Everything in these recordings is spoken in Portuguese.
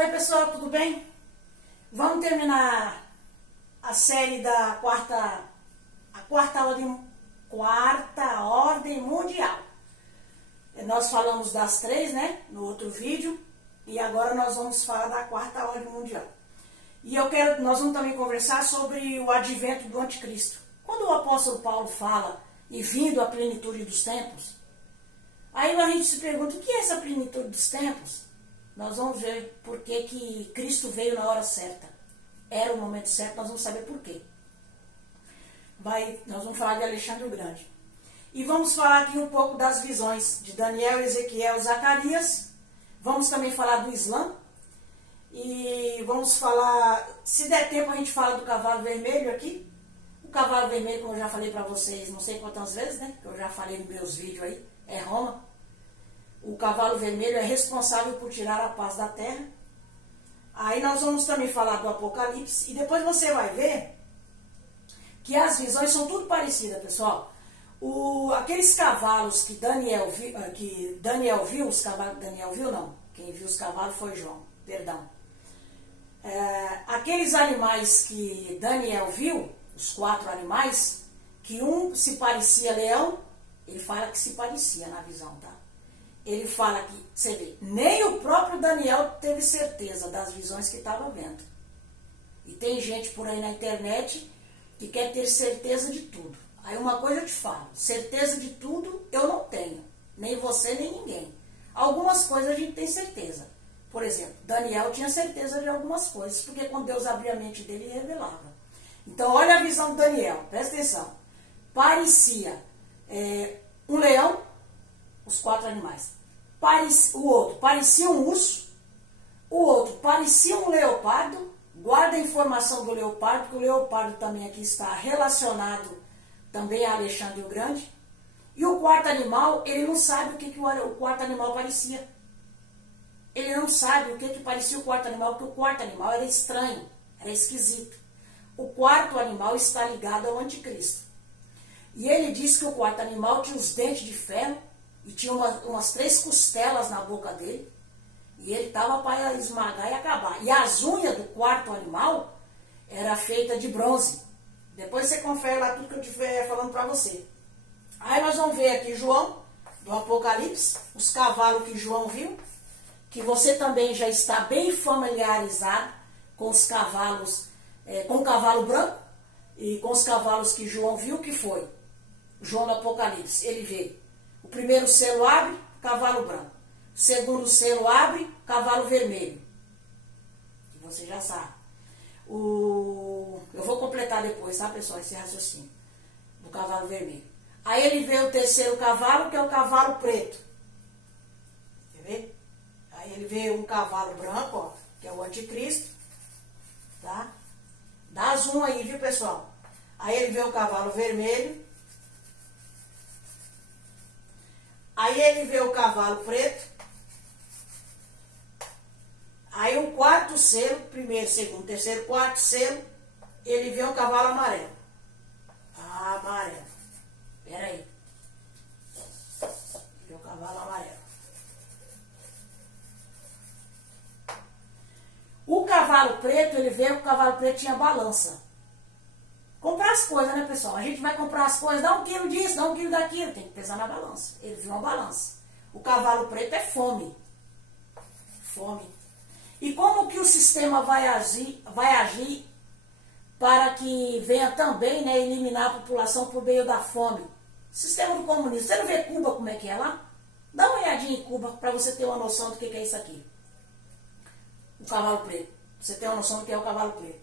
Oi pessoal, tudo bem? Vamos terminar a série da quarta ordem mundial. Nós falamos das três, né, no outro vídeo, e agora nós vamos falar da quarta ordem mundial. E nós vamos também conversar sobre o advento do anticristo. Quando o apóstolo Paulo fala e vindo a plenitude dos tempos, aí a gente se pergunta, o que é essa plenitude dos tempos? Nós vamos ver por que Cristo veio na hora certa. Era o momento certo, nós vamos saber por quê. Nós vamos falar de Alexandre o Grande. E vamos falar aqui um pouco das visões de Daniel, Ezequiel e Zacarias. Vamos também falar do Islã. E vamos falar, se der tempo a gente fala do cavalo vermelho aqui. O cavalo vermelho, como eu já falei para vocês, não sei quantas vezes, né? Que eu já falei nos meus vídeos aí, é Roma. O cavalo vermelho é responsável por tirar a paz da terra. Aí nós vamos também falar do Apocalipse. E depois você vai ver que as visões são tudo parecidas, pessoal. Aqueles cavalos que Daniel viu, os cavalos que Daniel viu, não. Quem viu os cavalos foi João, perdão. Aqueles animais que Daniel viu, os 4 animais, que um se parecia leão, ele fala que se parecia na visão, tá? Ele fala que, você vê, nem o próprio Daniel teve certeza das visões que estava vendo. E tem gente por aí na internet que quer ter certeza de tudo. Aí uma coisa eu te falo, certeza de tudo eu não tenho. Nem você, nem ninguém. Algumas coisas a gente tem certeza. Por exemplo, Daniel tinha certeza de algumas coisas, porque quando Deus abria a mente dele, ele revelava. Então, olha a visão de Daniel, presta atenção. Parecia um leão, os 4 animais. O outro parecia um urso, o outro parecia um leopardo. Guarda a informação do leopardo, porque o leopardo também aqui está relacionado também a Alexandre o Grande. E o 4º animal, ele não sabe o que o 4º animal parecia. Ele não sabe o que parecia o 4º animal, porque o 4º animal era estranho, era esquisito. O 4º animal está ligado ao anticristo. E ele disse que o 4º animal tinha os dentes de ferro e tinha umas 3 costelas na boca dele. E ele estava para esmagar e acabar. E as unhas do 4º animal era feita de bronze. Depois você confere lá tudo que eu estiver falando para você. Aí nós vamos ver aqui João, do Apocalipse, os cavalos que João viu, que você também já está bem familiarizado com os cavalos, com o cavalo branco e com os cavalos que João viu, que foi João do Apocalipse. Ele vê, o primeiro selo abre, cavalo branco. O segundo selo abre, cavalo vermelho. E você já sabe. Eu vou completar depois, tá, pessoal, esse raciocínio do cavalo vermelho. Aí ele vê o terceiro cavalo, que é o cavalo preto. Quer ver? Aí ele vê um cavalo branco, ó, que é o anticristo. Tá? Dá zoom aí, viu, pessoal? Aí ele vê o cavalo vermelho. Aí ele vê o cavalo preto. Aí o 4º selo, primeiro, segundo, terceiro, 4º selo, ele vê o cavalo amarelo. Amarelo. Peraí. Vê o cavalo amarelo. O cavalo preto, ele vê que o cavalo preto tinha balança. Comprar as coisas, né, pessoal? A gente vai comprar as coisas, dá 1 quilo disso, dá 1 quilo daquilo, tem que pesar na balança. Ele viu uma balança. O cavalo preto é fome. Fome. E como que o sistema vai agir para que venha também, né, eliminar a população por meio da fome? Sistema do comunismo. Você não vê Cuba como é que é lá? Dá uma olhadinha em Cuba para você ter uma noção do que é isso aqui. O cavalo preto. Você tem uma noção do que é o cavalo preto.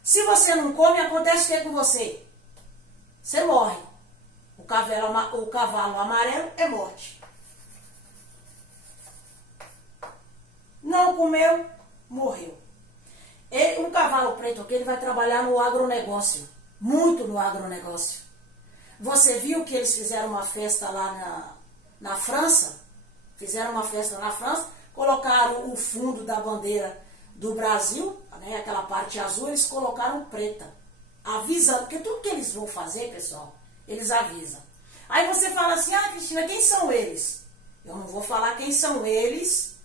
Se você não come, acontece o que com você? Você morre. O cavalo amarelo é morte. Não comeu, morreu. Um cavalo preto aqui, ele vai trabalhar no agronegócio. Muito no agronegócio. Você viu que eles fizeram uma festa lá na França? Fizeram uma festa na França, colocaram o fundo da bandeira do Brasil, né, aquela parte azul, eles colocaram preta. Avisando, porque tudo que eles vão fazer, pessoal, eles avisam. Aí você fala assim, Cristina, quem são eles? Eu não vou falar quem são eles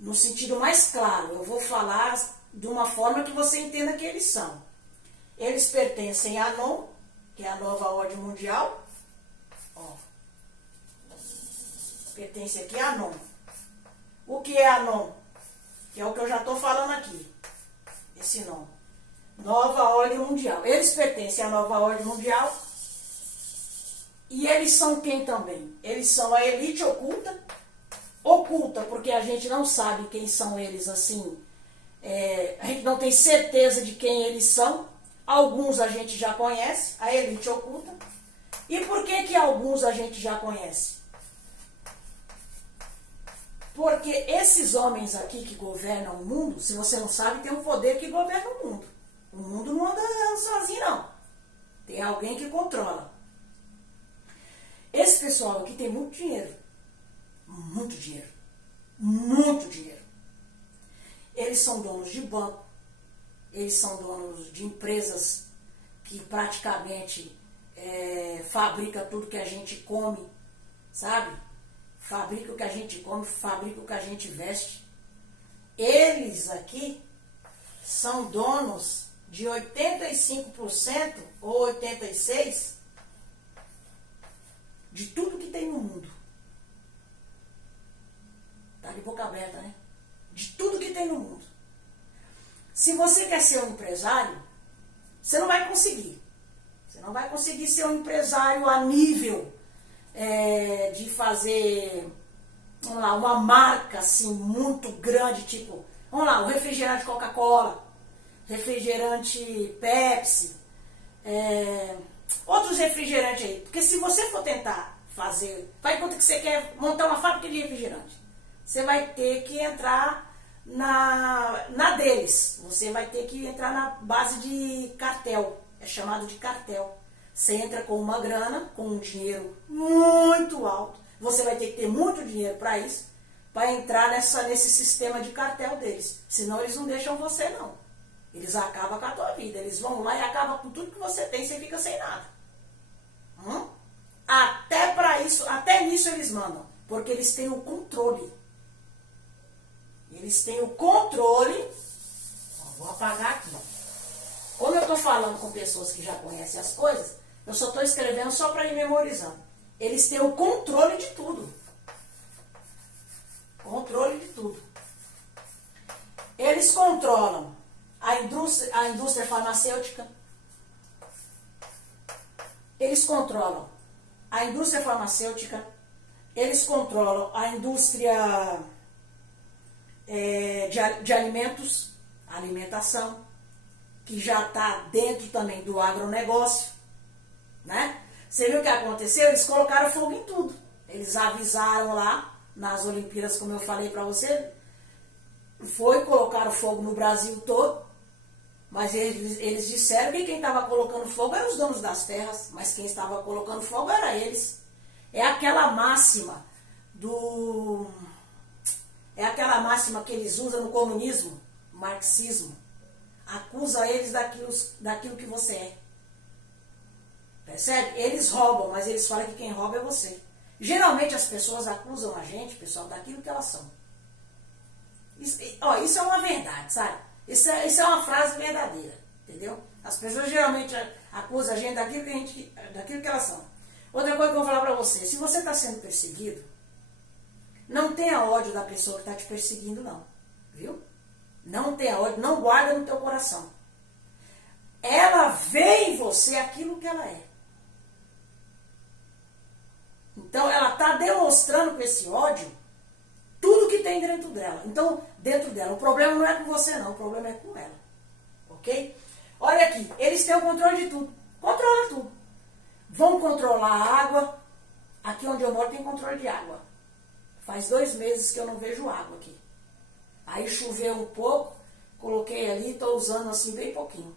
no sentido mais claro. Eu vou falar de uma forma que você entenda que eles são. Eles pertencem a Anon, que é a nova ordem mundial. Ó, pertence aqui a Anon. O que é Anon? Que é o que eu já estou falando aqui. Esse nome. Nova ordem mundial. Eles pertencem à nova ordem mundial. E eles são quem também? Eles são a elite oculta. Oculta porque a gente não sabe quem são eles assim. A gente não tem certeza de quem eles são. Alguns a gente já conhece, a elite oculta. E por que alguns a gente já conhece? Porque esses homens aqui que governam o mundo, se você não sabe, tem um poder que governa o mundo. O mundo não anda sozinho, não. Tem alguém que controla. Esse pessoal aqui tem muito dinheiro. Muito dinheiro. Muito dinheiro. Eles são donos de banco. Eles são donos de empresas que praticamente fabrica tudo que a gente come, sabe? Fabrica o que a gente come, fabrica o que a gente veste. Eles aqui são donos de 85% ou 86% de tudo que tem no mundo. Tá de boca aberta, né? De tudo que tem no mundo. Se você quer ser um empresário, você não vai conseguir. Você não vai conseguir ser um empresário a nível de fazer, vamos lá, uma marca assim muito grande, tipo, vamos lá, o refrigerante Coca-Cola, refrigerante Pepsi, outros refrigerantes aí. Porque se você for tentar fazer, faz conta que você quer montar uma fábrica de refrigerante, você vai ter que entrar na deles, você vai ter que entrar na base de cartel, é chamado de cartel. Você entra com uma grana, com um dinheiro muito alto, você vai ter que ter muito dinheiro para isso, para entrar nesse sistema de cartel deles, senão eles não deixam você não. Eles acabam com a tua vida, eles vão lá e acabam com tudo que você tem, você fica sem nada. Até para isso, até nisso eles mandam, porque eles têm o controle. Eles têm o controle. Vou apagar aqui. Como eu estou falando com pessoas que já conhecem as coisas, eu só estou escrevendo só para ir memorizando. Eles têm o controle de tudo. Controle de tudo. Eles controlam a indústria farmacêutica. Eles controlam a indústria farmacêutica. Eles controlam a indústria de alimentos, alimentação, que já está dentro também do agronegócio, né? Você viu o que aconteceu? Eles colocaram fogo em tudo. Eles avisaram lá nas Olimpíadas, como eu falei para você, colocaram fogo no Brasil todo, mas eles disseram que quem estava colocando fogo eram os donos das terras, mas quem estava colocando fogo era eles. É aquela máxima que eles usam no comunismo, marxismo. Acusa eles daquilo que você é. Percebe? Eles roubam, mas eles falam que quem rouba é você. Geralmente as pessoas acusam a gente, pessoal, daquilo que elas são. Isso é uma verdade, sabe? Isso é uma frase verdadeira, entendeu? As pessoas geralmente acusam a gente daquilo que elas são. Outra coisa que eu vou falar pra você, se você está sendo perseguido, não tenha ódio da pessoa que está te perseguindo, não. Viu? Não tenha ódio, não guarda no teu coração. Ela vê em você aquilo que ela é. Então, ela está demonstrando com esse ódio tudo que tem dentro dela. Então, dentro dela, o problema não é com você, não. O problema é com ela. Ok? Olha aqui, eles têm o controle de tudo. Controla tudo. Vão controlar a água. Aqui onde eu moro tem controle de água. Faz 2 meses que eu não vejo água aqui. Aí choveu um pouco, coloquei ali, estou usando assim bem pouquinho.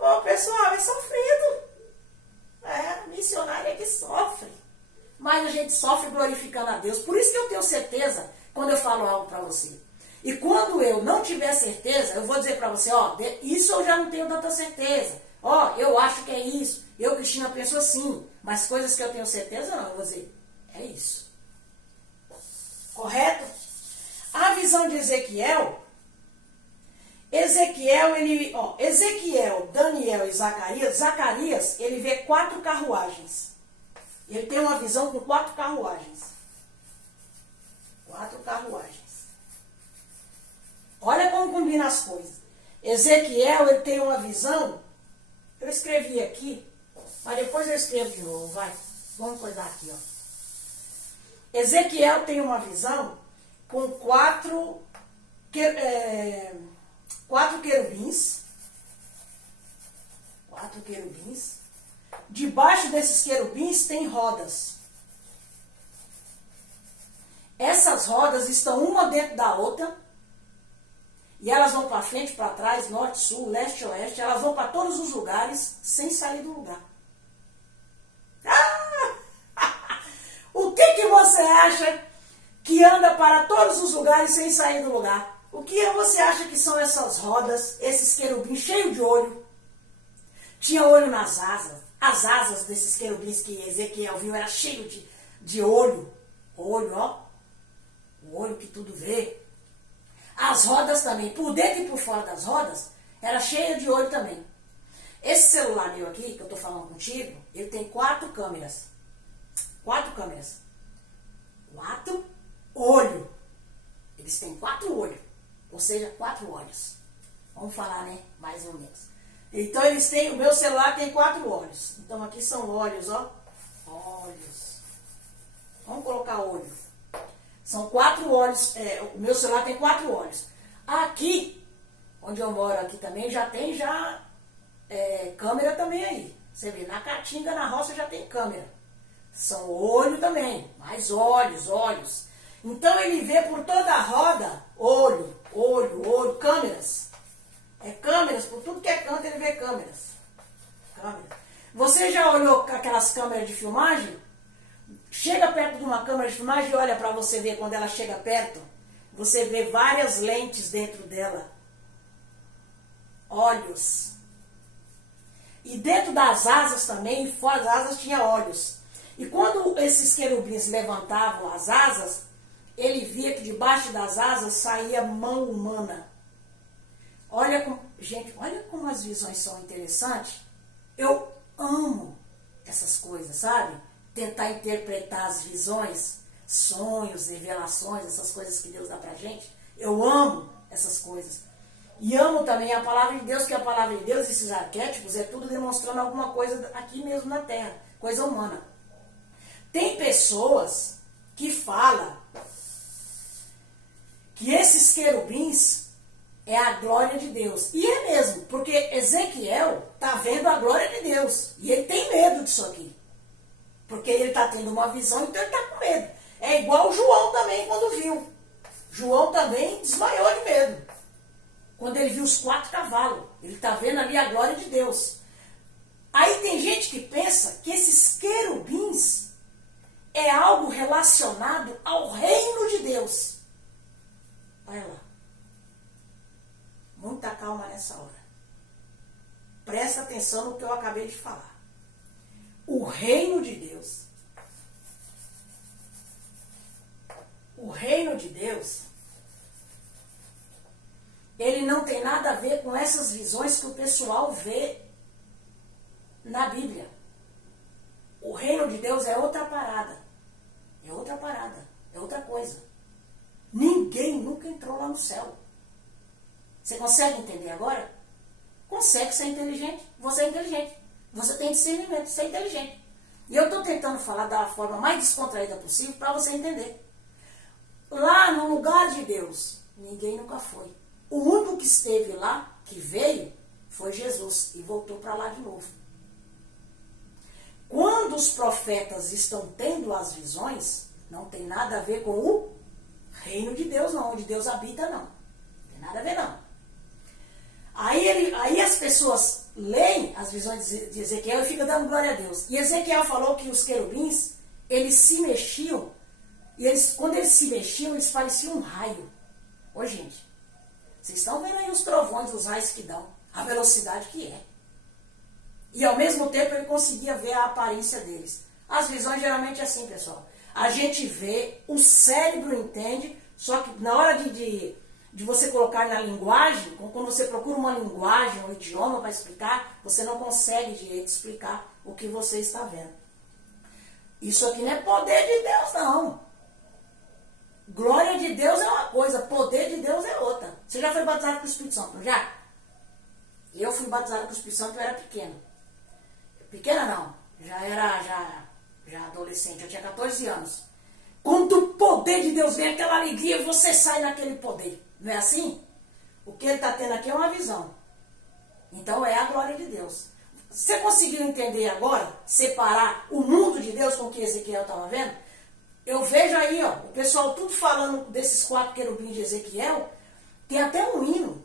O pessoal é sofrido. Missionário é que sofre. Mas a gente sofre glorificando a Deus. Por isso que eu tenho certeza quando eu falo algo para você. E quando eu não tiver certeza, eu vou dizer para você, isso eu já não tenho tanta certeza. Eu acho que é isso. Eu, Cristina, penso assim. Mas coisas que eu tenho certeza, não. Eu vou dizer, é isso. Correto? A visão de Ezequiel, Ezequiel, Daniel e Zacarias, ele vê 4 carruagens. Ele tem uma visão com 4 carruagens. 4 carruagens. Olha como combina as coisas. Ezequiel, ele tem uma visão, eu escrevi aqui, mas depois eu escrevo de novo, vai. Vamos coisar aqui, ó. Ezequiel tem uma visão com 4 querubins. 4 querubins. Debaixo desses querubins tem rodas. Essas rodas estão uma dentro da outra. E elas vão para frente, para trás, norte, sul, leste, oeste. Elas vão para todos os lugares sem sair do lugar. O que você acha que anda para todos os lugares sem sair do lugar? O que você acha que são essas rodas, esses querubins cheios de olho? Tinha olho nas asas. As asas desses querubins que Ezequiel viu era cheio de olho. Olho, ó. O olho que tudo vê. As rodas também, por dentro e por fora das rodas, era cheia de olho também. Esse celular meu aqui, que eu estou falando contigo, ele tem 4 câmeras. 4 câmeras. 4 olhos. Eles têm 4 olhos. Ou seja, 4 olhos. Vamos falar, né? Mais ou menos. Então, eles têm, o meu celular tem 4 olhos. Então, aqui são olhos, ó. Olhos. Vamos colocar olho. São 4 olhos, o meu celular tem 4 olhos. Aqui, onde eu moro aqui também, já tem câmera também aí. Você vê, na Caatinga, na roça, já tem câmera. São olho também, mais olhos. Então, ele vê por toda a roda, olho, câmeras. Câmeras, por tudo que é canto, ele vê câmeras. Você já olhou aquelas câmeras de filmagem? Chega perto de uma câmera de filmagem e olha para você ver quando ela chega perto. Você vê várias lentes dentro dela. Olhos. E dentro das asas também, fora das asas, tinha olhos. E quando esses querubins levantavam as asas, ele via que debaixo das asas saía mão humana. Gente, olha como as visões são interessantes. Eu amo essas coisas, sabe? Tentar interpretar as visões, sonhos, revelações, essas coisas que Deus dá pra gente. Eu amo essas coisas. E amo também a palavra de Deus, que a palavra de Deus, esses arquétipos, é tudo demonstrando alguma coisa aqui mesmo na Terra, coisa humana. Tem pessoas que falam que esses querubins é a glória de Deus. E é mesmo, porque Ezequiel está vendo a glória de Deus. E ele tem medo disso aqui. Porque ele está tendo uma visão, então ele está com medo. É igual João também quando viu. João também desmaiou de medo. Quando ele viu os 4 cavalos. Ele está vendo ali a glória de Deus. Aí tem gente que pensa que esses querubins é algo relacionado ao reino de Deus. Olha lá. Muita calma nessa hora. Presta atenção no que eu acabei de falar. O reino de Deus. O reino de Deus, ele não tem nada a ver com essas visões que o pessoal vê na Bíblia. O reino de Deus é outra parada. É outra parada. É outra coisa. Ninguém nunca entrou lá no céu. Você consegue entender agora? Consegue ser inteligente. Você é inteligente. Você tem discernimento, você é inteligente. E eu estou tentando falar da forma mais descontraída possível para você entender. Lá no lugar de Deus, ninguém nunca foi. O único que esteve lá, que veio, foi Jesus e voltou para lá de novo. Quando os profetas estão tendo as visões, não tem nada a ver com o reino de Deus, não, onde Deus habita, não. Não tem nada a ver, não. Aí as pessoas leem as visões de Ezequiel e ficam dando glória a Deus. E Ezequiel falou que os querubins, eles se mexiam, e quando eles se mexiam, eles pareciam um raio. Ô, gente, vocês estão vendo aí os trovões, os raios que dão, a velocidade que é. E ao mesmo tempo ele conseguia ver a aparência deles. As visões geralmente é assim, pessoal. A gente vê, o cérebro entende, Só que na hora de você colocar na linguagem, quando você procura uma linguagem, um idioma para explicar, você não consegue direito explicar o que você está vendo. Isso aqui não é poder de Deus, não. Glória de Deus é uma coisa, poder de Deus é outra. Você já foi batizado com o Espírito Santo, não já? Eu fui batizado com o Espírito Santo, eu era pequena. Pequena não, já adolescente, eu tinha 14 anos. Quando o poder de Deus vem, aquela alegria, você sai naquele poder. Não é assim? O que ele está tendo aqui é uma visão. Então é a glória de Deus. Você conseguiu entender agora, separar o mundo de Deus com o que Ezequiel estava vendo? Eu vejo aí, ó, o pessoal tudo falando desses 4 querubins de Ezequiel. Tem até um hino.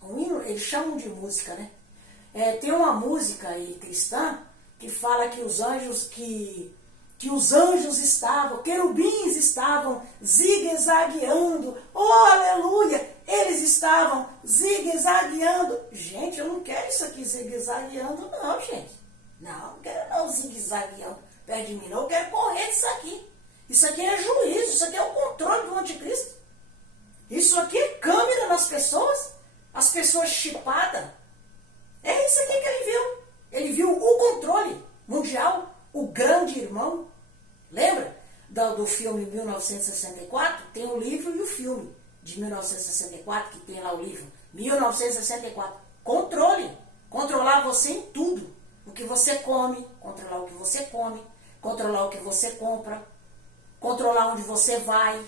Um hino, eles chamam de música, né? Tem uma música aí cristã que fala que os anjos estavam, querubins estavam zigue-zagueando. Oh, aleluia! Eles estavam zigue-zagueando. Gente, eu não quero isso aqui zigue-zagueando, não, gente. Não quero não zigue-zagueando perto de mim, não. Eu quero correr disso aqui. Isso aqui é juízo, isso aqui é o controle do anticristo. Isso aqui é câmera nas pessoas, as pessoas chipadas. É isso aqui que ele viu. Ele viu o controle mundial, o grande irmão. Lembra do filme 1964? Tem o livro e o filme de 1964, que tem lá o livro. 1964. Controle. Controlar você em tudo. O que você come, controlar o que você come, controlar o que você compra, controlar onde você vai,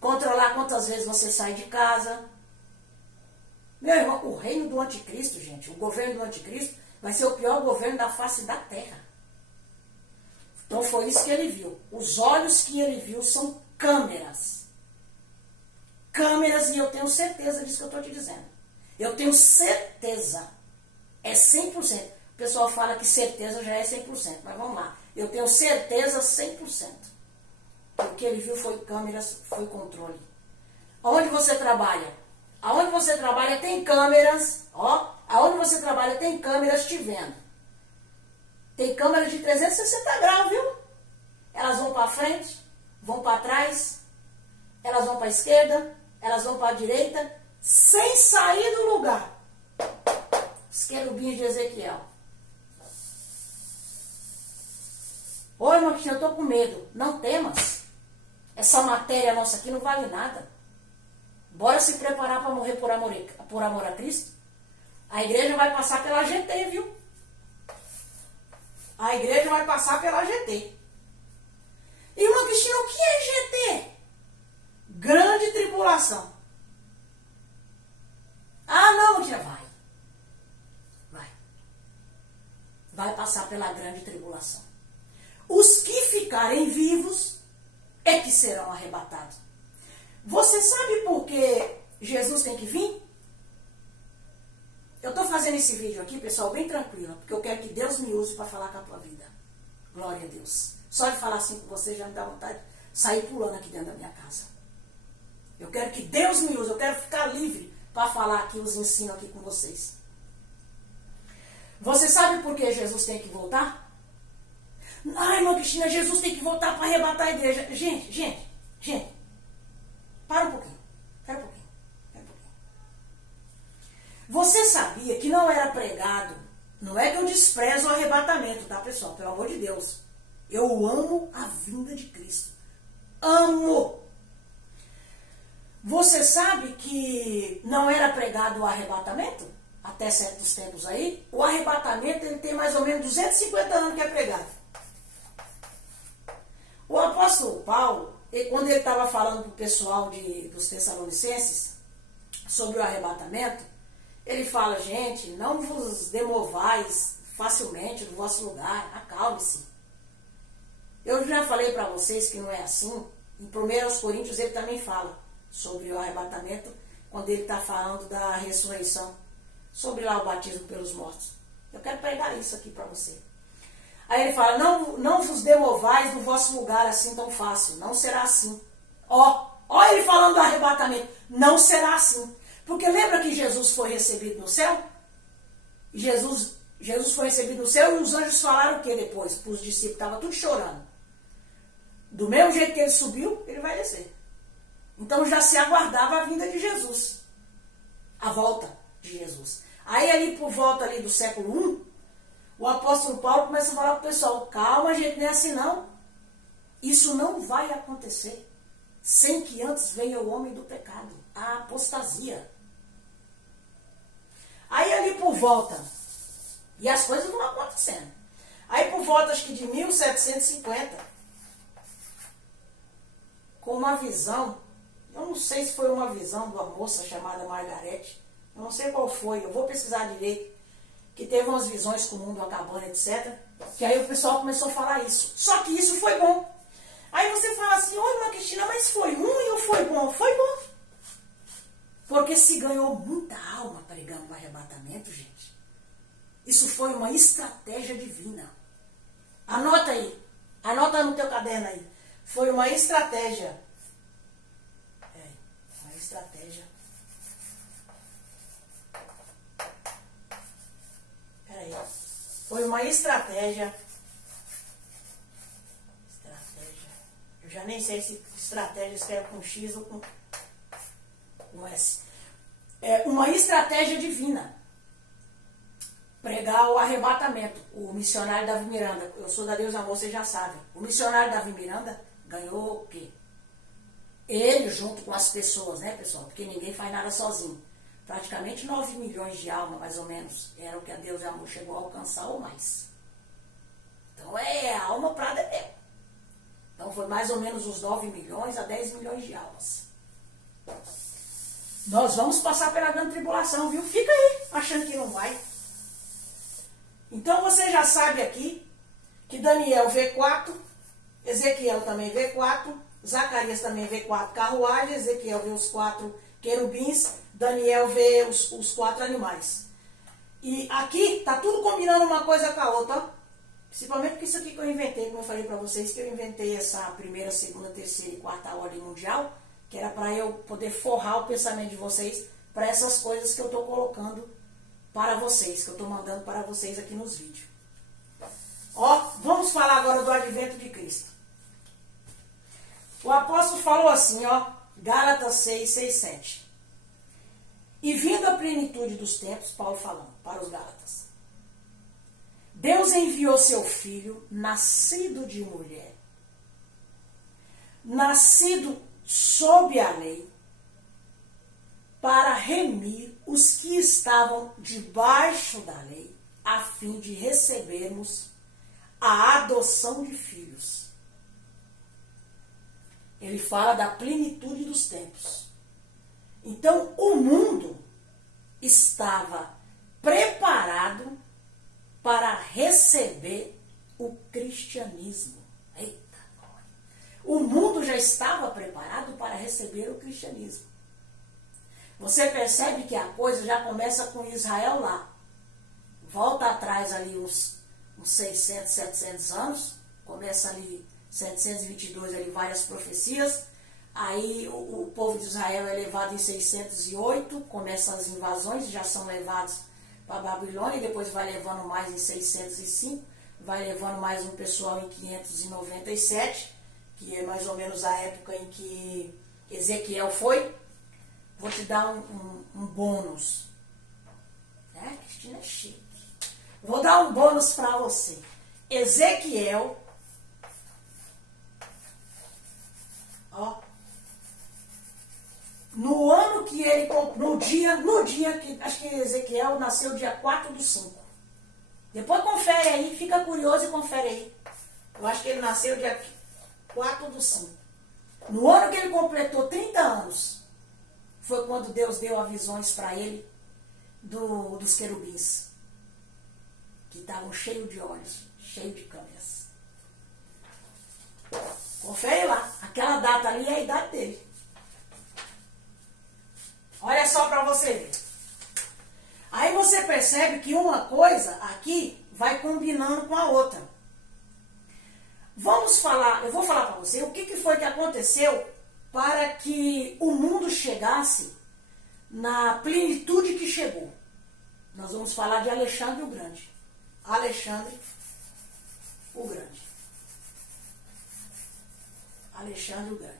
controlar quantas vezes você sai de casa. Meu irmão, o reino do anticristo, gente, o governo do anticristo vai ser o pior governo da face da terra. Então foi isso que ele viu. Os olhos que ele viu são câmeras. Câmeras, e eu tenho certeza disso que eu estou te dizendo. Eu tenho certeza. É 100%. O pessoal fala que certeza já é 100%, mas vamos lá. Eu tenho certeza 100%. O que ele viu foi câmeras, foi controle. Aonde você trabalha? Aonde você trabalha tem câmeras, ó. Aonde você trabalha tem câmeras te vendo. Tem câmeras de 360 graus, viu? Elas vão para frente, vão para trás, elas vão para a esquerda, elas vão para a direita, sem sair do lugar. Os querubins de Ezequiel. Oi, irmão Cristina, eu estou com medo. Não temas. Essa matéria nossa aqui não vale nada. Bora se preparar para morrer por amor a Cristo. A igreja vai passar pela GT, viu? A igreja vai passar pela GT. Irmão Cristina, o que é GT? Grande tribulação. Ah, não, tia, vai. Vai passar pela grande tribulação. Os que ficarem vivos é que serão arrebatados. Você sabe por que Jesus tem que vir? Eu estou fazendo esse vídeo aqui, pessoal, bem tranquilo, porque eu quero que Deus me use para falar com a tua vida. Glória a Deus. Só de falar assim com você já me dá vontade de sair pulando aqui dentro da minha casa. Eu quero que Deus me use, eu quero ficar livre para falar aqui os ensinos aqui com vocês. Você sabe por que Jesus tem que voltar? Ai, irmã Cristina, Jesus tem que voltar para arrebatar a igreja. Gente. Para um pouquinho. Você sabia que não era pregado? Não é que eu desprezo o arrebatamento, tá, pessoal? Pelo amor de Deus. Eu amo a vinda de Cristo. Amo. Você sabe que não era pregado o arrebatamento? Até certos tempos aí. O arrebatamento ele tem mais ou menos 250 anos que é pregado. O apóstolo Paulo, quando ele estava falando para o pessoal dos Tessalonicenses sobre o arrebatamento, ele fala, gente, não vos demovais facilmente do vosso lugar, acalme-se. Eu já falei para vocês que não é assim. Em 1 Coríntios ele também fala sobre o arrebatamento, quando ele está falando da ressurreição, sobre lá o batismo pelos mortos. Eu quero pregar isso aqui para você. Aí ele fala, não vos demovais do vosso lugar assim tão fácil, não será assim. Ó ele falando do arrebatamento, não será assim. Porque lembra que Jesus foi recebido no céu? Jesus foi recebido no céu e os anjos falaram o que depois? Para os discípulos, estavam tudo chorando. Do mesmo jeito que ele subiu, ele vai descer. Então já se aguardava a vinda de Jesus. A volta de Jesus. Aí ali por volta ali do século I, o apóstolo Paulo começa a falar para o pessoal, calma gente, não é assim não. Isso não vai acontecer sem que antes venha o homem do pecado, a apostasia. Aí ali por volta, e as coisas vão acontecendo. Aí por volta acho que de 1750, com uma visão, eu não sei se foi uma visão de uma moça chamada Margarete, eu não sei qual foi, eu vou pesquisar direito, que teve umas visões com o mundo acabando, etc. Que aí o pessoal começou a falar isso. Só que isso foi bom. Aí você fala assim, oi, Irmã Cristina, mas foi ruim ou foi bom? Foi bom. Porque se ganhou muita alma pregando o arrebatamento, gente. Isso foi uma estratégia divina. Anota aí. Anota no teu caderno aí. Foi uma estratégia. Uma estratégia. Peraí. Foi uma estratégia. Eu já nem sei se estratégia escreve com X ou com S. É uma estratégia divina. Pregar o arrebatamento. O missionário Davi Miranda. Eu sou da Deus Amor, vocês já sabem. O missionário Davi Miranda ganhou o quê? Ele junto com as pessoas, né, pessoal? Porque ninguém faz nada sozinho. Praticamente 9 milhões de almas, mais ou menos. Era o que a Deus Amor chegou a alcançar ou mais. Então é a alma para Dedéu. Então foi mais ou menos uns 9 milhões a 10 milhões de almas. Nós vamos passar pela grande tribulação, viu? Fica aí, achando que não vai. Então você já sabe aqui que Daniel vê 4, Ezequiel também vê 4, Zacarias também vê 4 carruagens, Ezequiel vê os 4 querubins, Daniel vê os 4 animais. E aqui tá tudo combinando uma coisa com a outra, ó. Principalmente porque isso aqui que eu inventei, como eu falei para vocês, que eu inventei essa primeira, segunda, terceira e quarta ordem mundial, que era para eu poder forrar o pensamento de vocês para essas coisas que eu estou colocando para vocês, que eu estou mandando para vocês aqui nos vídeos. Ó, vamos falar agora do advento de Cristo. O apóstolo falou assim, ó, Gálatas 6, 6, 7. E vindo a plenitude dos tempos, Paulo falando para os Gálatas, Deus enviou seu filho, nascido de mulher, nascido sob a lei, para remir os que estavam debaixo da lei, a fim de recebermos a adoção de filhos. Ele fala da plenitude dos tempos. Então, o mundo estava preparado para receber o cristianismo. Eita! O mundo já estava preparado para receber o cristianismo. Você percebe que a coisa já começa com Israel lá. Volta atrás ali uns 600, 700 anos. Começa ali 722, ali várias profecias. Aí o povo de Israel é levado em 608. Começam as invasões, já são levados para a Babilônia. Depois vai levando mais em 605. Vai levando mais um pessoal em 597. Que é mais ou menos a época em que Ezequiel foi. Vou te dar um bônus. Cristina é chique. Vou dar um bônus para você. Ezequiel, ó, no ano que ele, no dia que, acho que Ezequiel nasceu dia 4/5. Depois confere aí, fica curioso e confere aí. Eu acho que ele nasceu dia 4/5. No ano que ele completou 30 anos, foi quando Deus deu as visões para ele dos querubins, que estavam cheios de olhos, cheios de câmeras. Confere lá, aquela data ali é a idade dele. Olha só para você ver. Aí você percebe que uma coisa aqui vai combinando com a outra. Vamos falar, eu vou falar para você o que foi que aconteceu para que o mundo chegasse na plenitude que chegou. Nós vamos falar de Alexandre o Grande. Alexandre o Grande. Alexandre o Grande.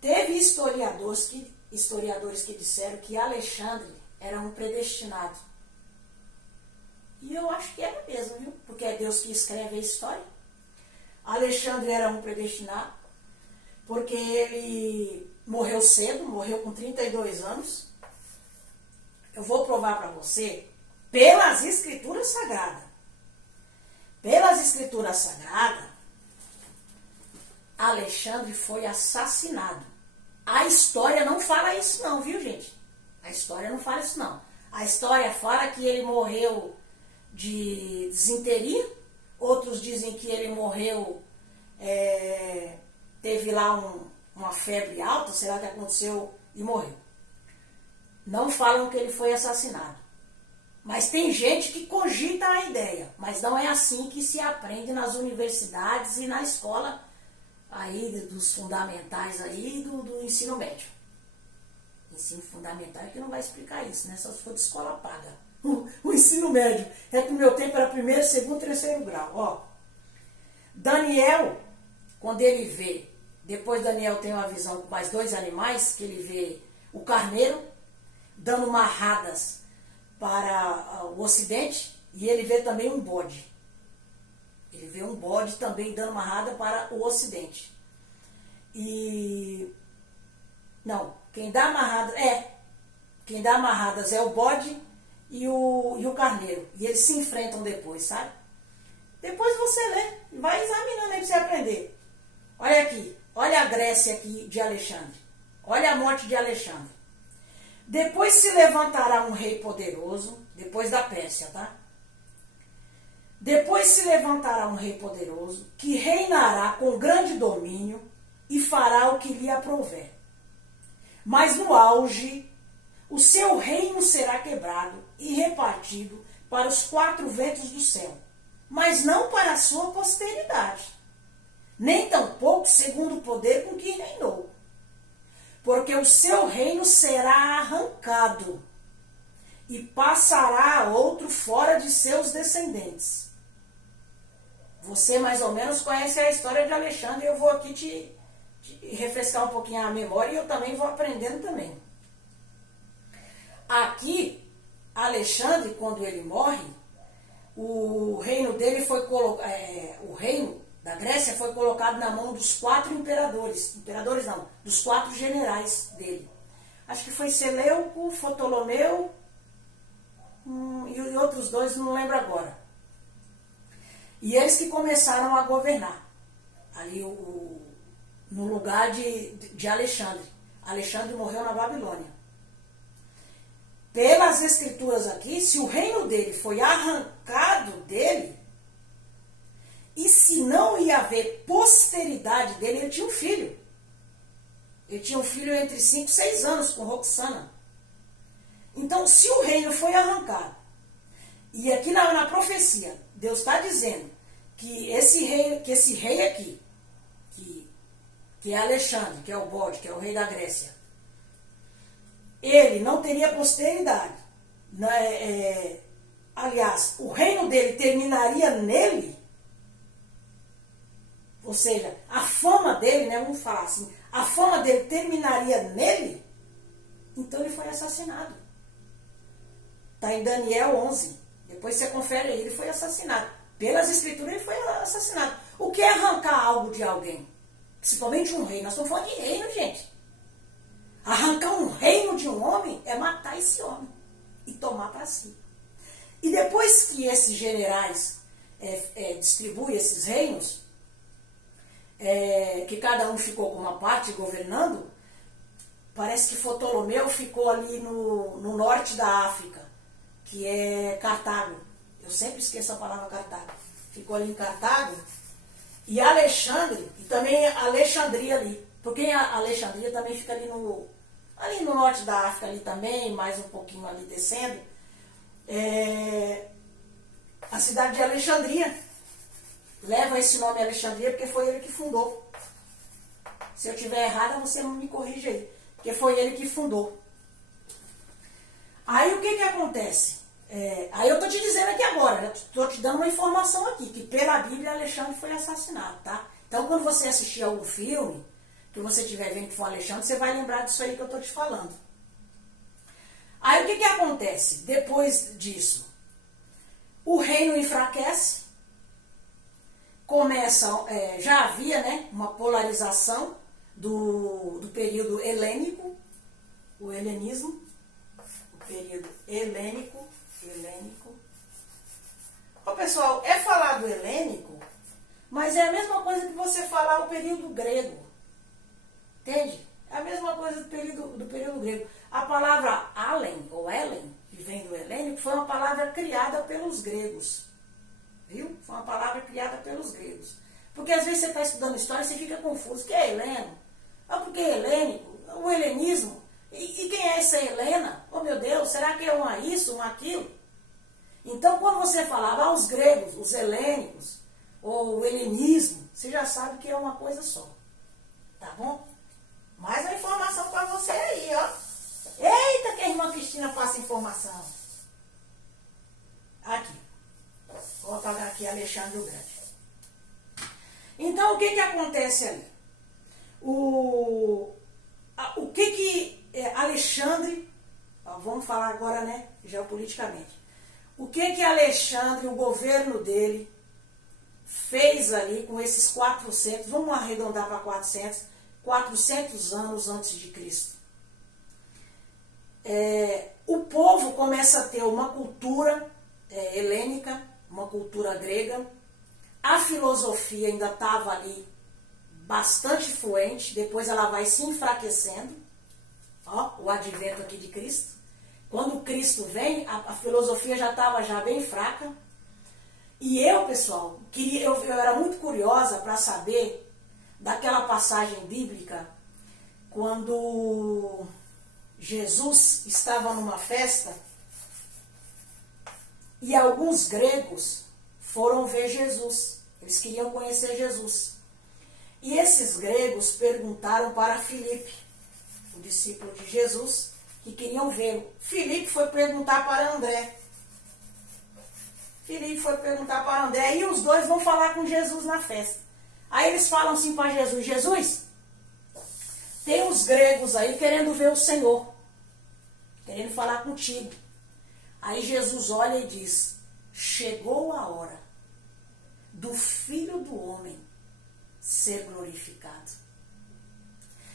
Teve historiadores que disseram que Alexandre era um predestinado. E eu acho que era mesmo, viu? Porque é Deus que escreve a história. Alexandre era um predestinado, porque ele morreu cedo, morreu com 32 anos. Eu vou provar para você, pelas Escrituras Sagradas. Pelas Escrituras Sagradas, Alexandre foi assassinado. A história não fala isso não, viu, gente? A história não fala isso não. A história fala que ele morreu de desinteria. Outros dizem que ele morreu, teve lá uma febre alta, sei lá o que aconteceu, e morreu. Não falam que ele foi assassinado. Mas tem gente que cogita a ideia. Mas não é assim que se aprende nas universidades e na escola aí dos fundamentais aí do ensino médio. Ensino fundamental é que não vai explicar isso, né? Só se for de escola paga. O ensino médio é que no meu tempo era primeiro, segundo, terceiro grau. Ó, Daniel, quando ele vê, depois Daniel tem uma visão com mais 2 animais, que ele vê o carneiro dando marradas para o ocidente, e ele vê também um bode. Ele vê um bode também dando marrada para o ocidente. E não, quem dá amarradas é o bode e o carneiro. E eles se enfrentam depois, sabe? Depois você lê e vai examinando aí para você aprender. Olha aqui, olha a Grécia aqui de Alexandre. Olha a morte de Alexandre. Depois se levantará um rei poderoso, depois da Pérsia, tá? Depois se levantará um rei poderoso, que reinará com grande domínio e fará o que lhe aprouver. Mas no auge, o seu reino será quebrado e repartido para os 4 ventos do céu, mas não para a sua posteridade, nem tampouco segundo o poder com que reinou. Porque o seu reino será arrancado e passará a outro fora de seus descendentes. Você mais ou menos conhece a história de Alexandre, eu vou aqui te refrescar um pouquinho a memória e eu também vou aprendendo também. Aqui, Alexandre, quando ele morre, o reino dele foi colocado, o reino da Grécia foi colocado na mão dos 4 imperadores. Imperadores não, dos 4 generais dele. Acho que foi Seleuco, Ptolomeu e outros 2, não lembro agora. E eles que começaram a governar ali no lugar de Alexandre. Alexandre morreu na Babilônia. Pelas escrituras aqui, se o reino dele foi arrancado dele, e se não ia haver posteridade dele, ele tinha um filho. Ele tinha um filho entre 5 e 6 anos com Roxana. Então, se o reino foi arrancado, e aqui na profecia, Deus está dizendo que esse rei aqui, que é Alexandre, que é o bode, que é o rei da Grécia, ele não teria posteridade. Aliás, o reino dele terminaria nele. Ou seja, a fama dele, né, vamos falar assim, a fama dele terminaria nele. Então ele foi assassinado. Está em Daniel 11. Depois você confere aí, ele foi assassinado. Pelas escrituras ele foi assassinado. O que é arrancar algo de alguém? Principalmente um rei. Nós estamos falando de reino, gente. Arrancar um reino de um homem é matar esse homem e tomar para si. E depois que esses generais distribuem esses reinos, que cada um ficou com uma parte governando, parece que Ptolomeu ficou ali no norte da África, que é Cartago. Eu sempre esqueço a palavra Cartago. Ficou ali em Cartago. E Alexandre, e também Alexandria ali. Porque a Alexandria também fica ali no norte da África ali também, mais um pouquinho ali descendo. A cidade de Alexandria leva esse nome Alexandria porque foi ele que fundou. Se eu estiver errada, você não me corrige aí. Porque foi ele que fundou. Aí o que acontece? Aí eu estou te dizendo aqui agora, estou te dando uma informação aqui, que pela Bíblia Alexandre foi assassinado, tá? Então quando você assistir algum filme, que você estiver vendo que foi Alexandre, você vai lembrar disso aí que eu estou te falando. Aí o que acontece depois disso? O reino enfraquece, começa, já havia, né, uma polarização do período helênico, o helenismo, o período helênico. Ó, pessoal, é falar do helênico, mas é a mesma coisa que você falar o período grego. Entende? É a mesma coisa do período grego. A palavra Alen, ou Helen, que vem do helênico, foi uma palavra criada pelos gregos. Viu? Foi uma palavra criada pelos gregos. Porque às vezes você está estudando história e você fica confuso. O que é heleno? Ah, porque é helênico? O helenismo? E quem é essa Helena? Oh meu Deus, será que é uma isso, uma aquilo? Então quando você falava os gregos, os helênicos, ou o helenismo, você já sabe que é uma coisa só. Tá bom? Mais uma informação para você aí, ó. Eita, que a irmã Cristina passa informação. Aqui. Vou apagar aqui Alexandre o Grande. Então, o que acontece ali? O que Alexandre, vamos falar agora, né, geopoliticamente. O que Alexandre, o governo dele, fez ali com esses 400, vamos arredondar para 400 anos antes de Cristo. O povo começa a ter uma cultura helênica, uma cultura grega. A filosofia ainda estava ali bastante fluente, depois ela vai se enfraquecendo. Ó, o advento aqui de Cristo. Quando Cristo vem, a filosofia já estava bem fraca. E eu, pessoal, eu era muito curiosa para saber daquela passagem bíblica quando Jesus estava numa festa e alguns gregos foram ver Jesus. Eles queriam conhecer Jesus. E esses gregos perguntaram para Filipe, o discípulo de Jesus, que queriam vê-lo. Filipe foi perguntar para André. E os dois vão falar com Jesus na festa. Aí eles falam assim para Jesus: Jesus, tem uns gregos aí querendo ver o Senhor, querendo falar contigo. Aí Jesus olha e diz: chegou a hora do Filho do Homem ser glorificado.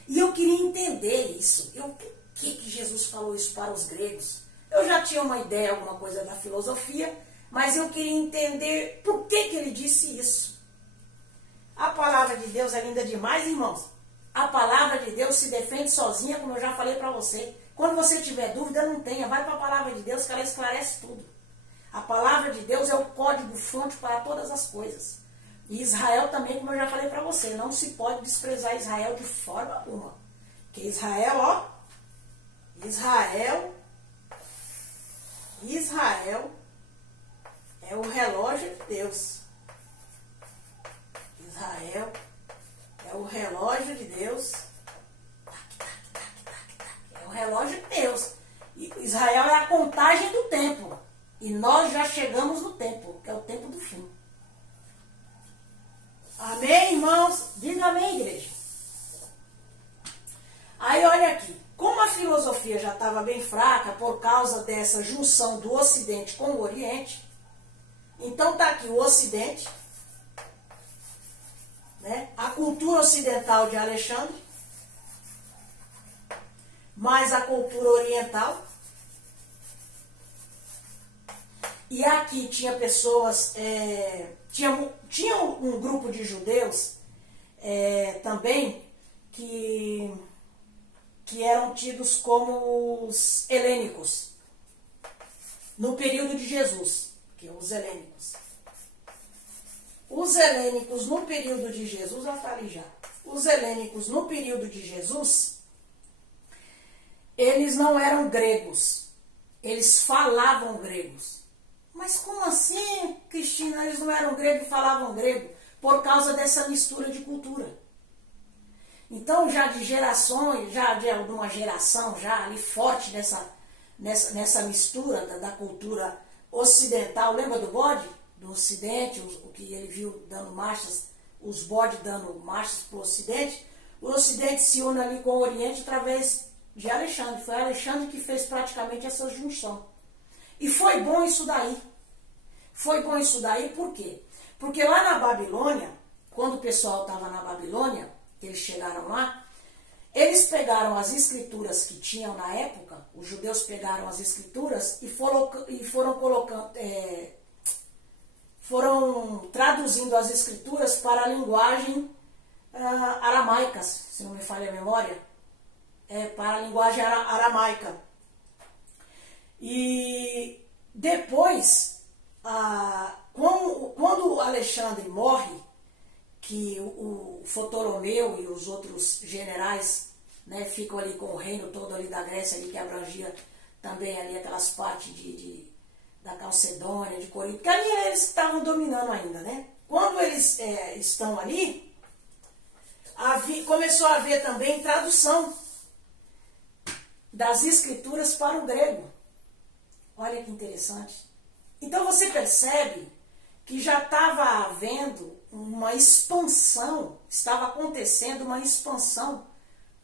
E eu queria entender isso. Por que Jesus falou isso para os gregos? Eu já tinha uma ideia, alguma coisa da filosofia, mas eu queria entender por que ele disse isso. A palavra de Deus é linda demais, irmãos. A palavra de Deus se defende sozinha, como eu já falei para você. Quando você tiver dúvida, não tenha. Vai para a palavra de Deus que ela esclarece tudo. A palavra de Deus é o código-fonte para todas as coisas. E Israel também, como eu já falei para você, não se pode desprezar Israel de forma alguma. Porque Israel, ó, Israel é o relógio de Deus. Israel é o relógio de Deus. É o relógio de Deus. E Israel é a contagem do tempo. E nós já chegamos no tempo, que é o tempo do fim. Amém, irmãos? Diga amém, igreja. Aí olha aqui, como a filosofia já estava bem fraca por causa dessa junção do Ocidente com o Oriente, então está aqui o Ocidente, né? A cultura ocidental de Alexandre, mais a cultura oriental. E aqui tinha pessoas, tinha um grupo de judeus também que eram tidos como os helênicos no período de Jesus, que é os helênicos. Os helênicos no período de Jesus, já está ali já. Os helênicos no período de Jesus, eles não eram gregos, eles falavam gregos. Mas como assim, Cristina, eles não eram gregos e falavam grego? Por causa dessa mistura de cultura. Então, já de gerações, já de uma geração já ali forte nessa mistura da cultura ocidental, lembra do bode? Do ocidente, o que ele viu dando marchas, os bodes dando marchas para o ocidente se une ali com o Oriente através de Alexandre. Foi Alexandre que fez praticamente essa junção. E foi bom isso daí. Foi bom isso daí por quê? Porque lá na Babilônia, quando o pessoal estava na Babilônia, que eles chegaram lá, eles pegaram as escrituras que tinham na época, os judeus pegaram as escrituras e foram colocando, foram traduzindo as escrituras para a linguagem aramaica, se não me falha a memória, para a linguagem aramaica. E depois, quando Alexandre morre, que o Ptolomeu e os outros generais, né, ficam ali com o reino todo ali da Grécia, ali, que abrangia também ali aquelas partes da Calcedônia, de Corinto, que ali eles estavam dominando ainda, né? Quando eles estão ali, começou a haver também tradução das escrituras para o grego. Olha que interessante. Então você percebe que já estava havendo uma expansão, estava acontecendo uma expansão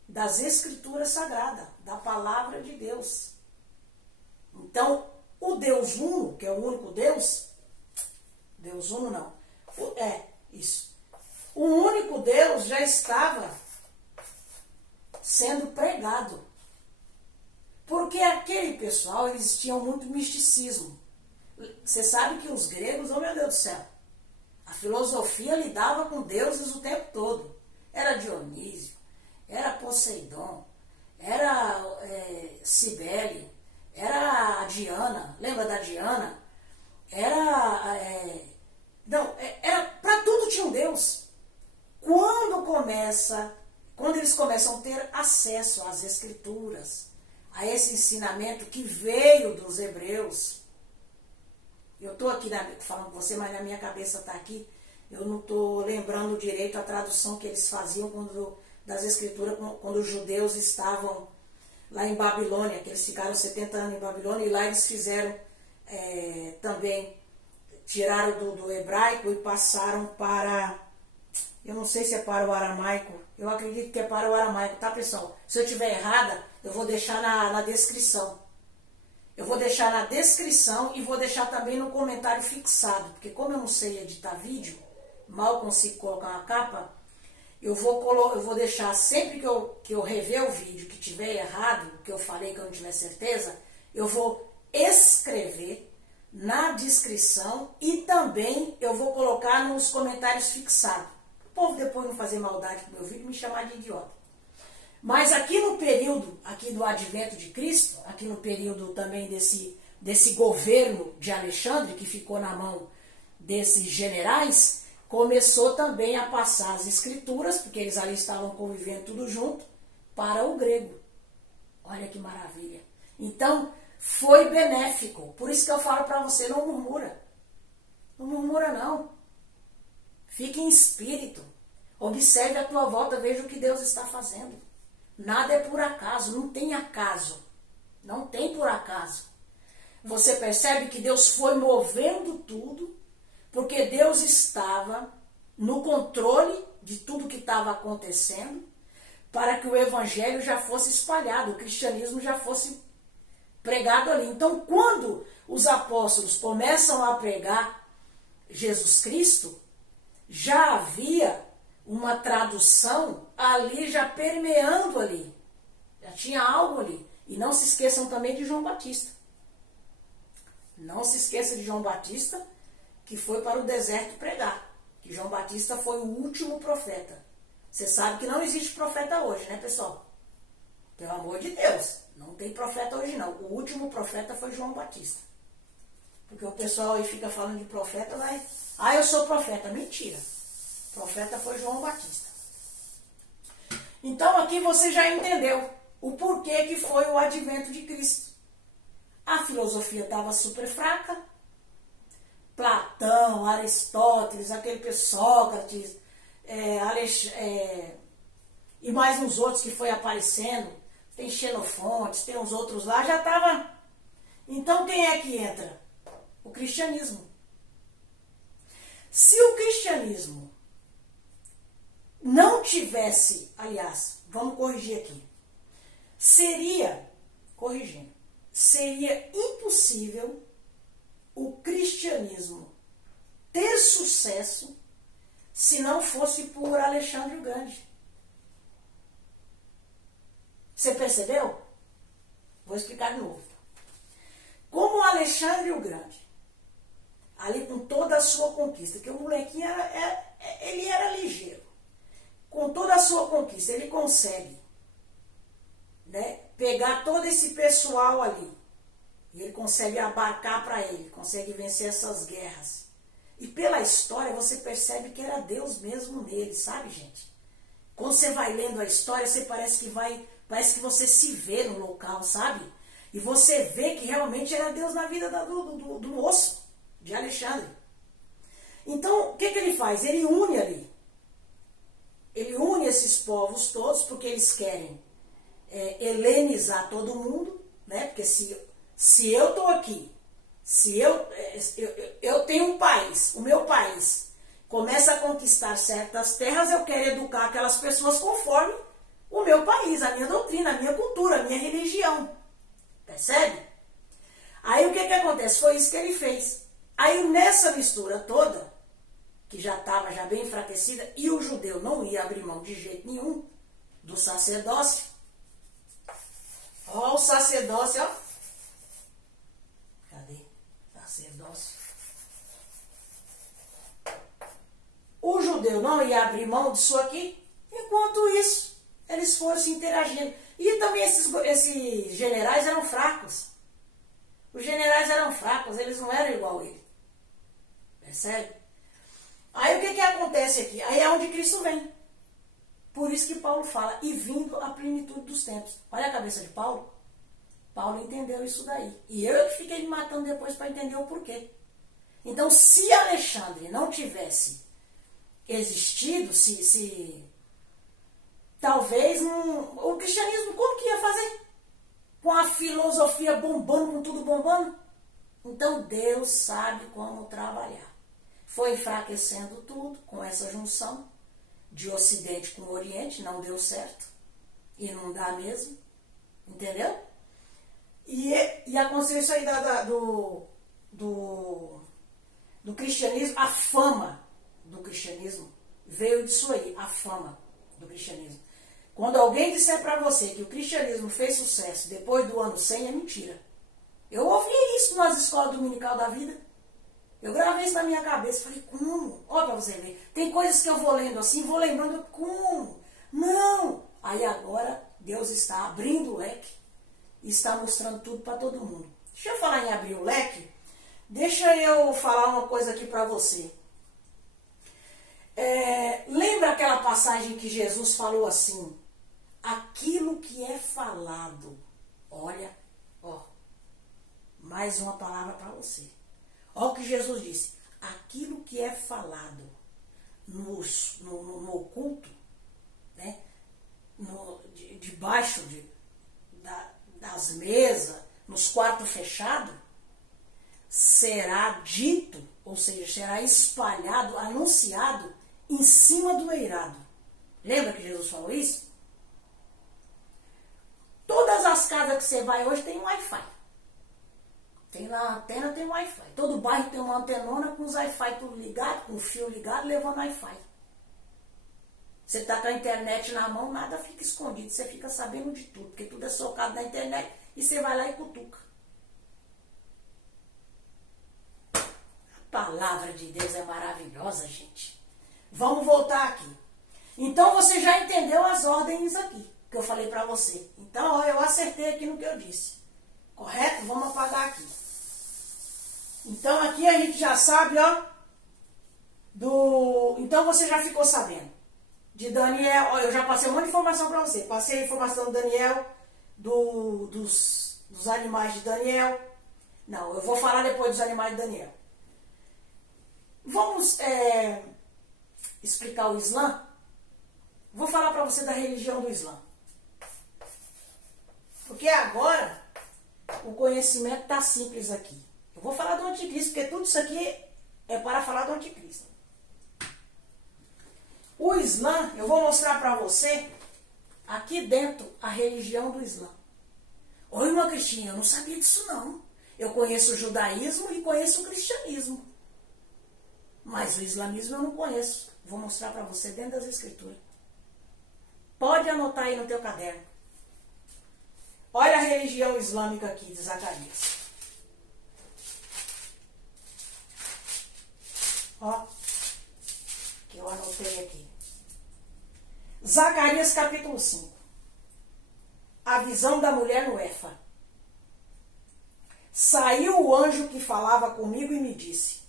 das escrituras sagradas, da palavra de Deus. Então, o Deus Uno, que é o único Deus Uno não, isso. O único Deus já estava sendo pregado. Porque aquele pessoal, eles tinham muito misticismo. Você sabe que os gregos, oh meu Deus do céu, a filosofia lidava com deuses o tempo todo. Era Dionísio, era Poseidon, era Cibele, era a Diana, lembra da Diana? Era para tudo tinha um Deus. Quando eles começam a ter acesso às escrituras, a esse ensinamento que veio dos hebreus. Eu estou aqui falando com você, mas na minha cabeça está aqui. Eu não estou lembrando direito a tradução que eles faziam das escrituras quando os judeus estavam lá em Babilônia, que eles ficaram 70 anos em Babilônia, e lá eles fizeram também, tiraram do hebraico e passaram para, eu não sei se é para o aramaico, eu acredito que é para o aramaico, tá, pessoal? Se eu estiver errada, eu vou deixar na descrição. Eu vou deixar na descrição e vou deixar também no comentário fixado, porque como eu não sei editar vídeo, mal consigo colocar uma capa, eu vou deixar sempre que eu rever o vídeo, que tiver errado, que eu falei que eu não tiver certeza, eu vou escrever na descrição e também eu vou colocar nos comentários fixados. O povo depois não fazer maldade com o meu vídeo e me chamar de idiota. Mas aqui no período do advento de Cristo, aqui no período também desse governo de Alexandre, que ficou na mão desses generais, começou também a passar as escrituras, porque eles ali estavam convivendo tudo junto, para o grego. Olha que maravilha. Então, foi benéfico. Por isso que eu falo para você, não murmura. Não murmura, não. Fique em espírito. Observe a tua volta, veja o que Deus está fazendo. Nada é por acaso, não tem acaso. Não tem por acaso. Você percebe que Deus foi movendo tudo, porque Deus estava no controle de tudo que estava acontecendo, para que o evangelho já fosse espalhado, o cristianismo já fosse pregado ali. Então, quando os apóstolos começam a pregar Jesus Cristo, já havia uma tradução ali, já permeando ali. Já tinha algo ali. E não se esqueçam também de João Batista. Não se esqueça de João Batista, que foi para o deserto pregar. Que João Batista foi o último profeta. Você sabe que não existe profeta hoje, né, pessoal? Pelo amor de Deus. Não tem profeta hoje, não. O último profeta foi João Batista. Porque o pessoal aí fica falando de profeta, mas... eu sou profeta. Mentira. O profeta foi João Batista. Então aqui você já entendeu o porquê que foi o advento de Cristo. A filosofia estava super fraca. Platão, Aristóteles, aquele Sócrates, e mais uns outros que foi aparecendo. Tem Xenofontes, tem uns outros lá, já estava. Então quem é que entra? O cristianismo. Se o cristianismo não tivesse, aliás, vamos corrigir aqui, seria impossível o cristianismo ter sucesso se não fosse por Alexandre o Grande. Você percebeu? Vou explicar de novo. Como Alexandre o Grande, ali com toda a sua conquista, que o molequinho ele era ligeiro, com toda a sua conquista, ele consegue, né, pegar todo esse pessoal ali, e ele consegue abarcar para ele, consegue vencer essas guerras. E pela história você percebe que era Deus mesmo nele, sabe, gente? Quando você vai lendo a história, você parece que você se vê no local, sabe? E você vê que realmente era Deus na vida do moço, de Alexandre. Então, o que ele faz? Ele une ali. Ele une esses povos todos, porque eles querem helenizar todo mundo, né? Porque se eu estou aqui, se eu tenho um país, o meu país começa a conquistar certas terras, eu quero educar aquelas pessoas conforme o meu país, a minha doutrina, a minha cultura, a minha religião. Percebe? Aí o que acontece? Foi isso que ele fez. Aí nessa mistura toda, que já estava já bem enfraquecida, e o judeu não ia abrir mão de jeito nenhum do sacerdócio. Ó o sacerdócio, ó. Cadê? Sacerdócio. O judeu não ia abrir mão disso aqui, enquanto isso, eles foram se interagindo. E também esses generais eram fracos. Os generais eram fracos, eles não eram igual a ele. Percebe? Aí o que acontece aqui? Aí é onde Cristo vem. Por isso que Paulo fala, e vindo a plenitude dos tempos. Olha a cabeça de Paulo. Paulo entendeu isso daí. E eu que fiquei me matando depois para entender o porquê. Então, se Alexandre não tivesse existido, talvez o cristianismo, como que ia fazer? Com a filosofia bombando, com tudo bombando? Então, Deus sabe como trabalhar. Foi enfraquecendo tudo com essa junção de Ocidente com Oriente, não deu certo. E não dá mesmo. Entendeu? E aconteceu isso aí do cristianismo, a fama do cristianismo veio disso aí, a fama do cristianismo. Quando alguém disser para você que o cristianismo fez sucesso depois do ano 100, é mentira. Eu ouvi isso nas escolas dominical da vida. Eu gravei isso na minha cabeça. Falei, como? Olha para você ver. Tem coisas que eu vou lendo assim, vou lembrando, como? Não! Aí agora Deus está abrindo o leque e está mostrando tudo para todo mundo. Deixa eu falar em abrir o leque. Deixa eu falar uma coisa aqui para você. Lembra aquela passagem que Jesus falou assim? Aquilo que é falado. Olha, ó, mais uma palavra para você. Olha o que Jesus disse. Aquilo que é falado no oculto, né? Debaixo das mesas, nos quartos fechados, será dito, ou seja, será espalhado, anunciado em cima do eirado. Lembra que Jesus falou isso? Todas as casas que você vai hoje tem Wi-Fi. Tem lá a antena, tem Wi-Fi. Todo bairro tem uma antenona com os Wi-Fi tudo ligado, com o fio ligado, levando Wi-Fi. Você tá com a internet na mão, nada fica escondido. Você fica sabendo de tudo, porque tudo é socado na internet e você vai lá e cutuca. A palavra de Deus é maravilhosa, gente. Vamos voltar aqui. Então você já entendeu as ordens aqui que eu falei para você. Então, ó, eu acertei aqui no que eu disse. Correto? Vamos apagar aqui. Então aqui a gente já sabe, ó, então você já ficou sabendo de Daniel. Ó, eu já passei um monte de informação para você. Passei a informação do Daniel, dos animais de Daniel. Não, eu vou falar depois dos animais de Daniel. Vamos explicar o Islã? Vou falar para você da religião do Islã. Porque agora o conhecimento está simples aqui. Eu vou falar do anticristo, porque tudo isso aqui é para falar do anticristo. O Islã, eu vou mostrar para você aqui dentro a religião do Islã. Ô, irmã Cristina, eu não sabia disso não. Eu conheço o judaísmo e conheço o cristianismo. Mas o islamismo eu não conheço. Vou mostrar para você dentro das escrituras. Pode anotar aí no teu caderno. Olha a religião islâmica aqui de Zacarias. Ó, que eu anotei aqui. Zacarias capítulo 5. A visão da mulher no Éfa. Saiu o anjo que falava comigo e me disse: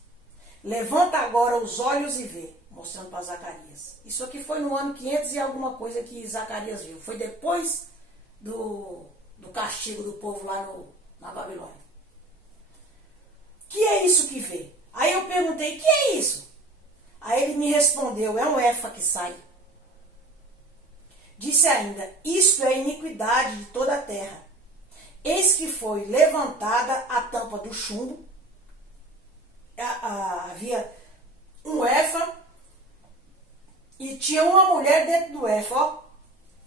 levanta agora os olhos e vê. Mostrando para Zacarias. Isso aqui foi no ano 500 e alguma coisa que Zacarias viu. Foi depois do castigo do povo lá na Babilônia. Que é isso que vê? Aí eu perguntei, que é isso? Aí ele me respondeu, é um Éfa que sai. Disse ainda, isto é iniquidade de toda a terra. Eis que foi levantada a tampa do chumbo. Havia um Éfa e tinha uma mulher dentro do Éfa, ó.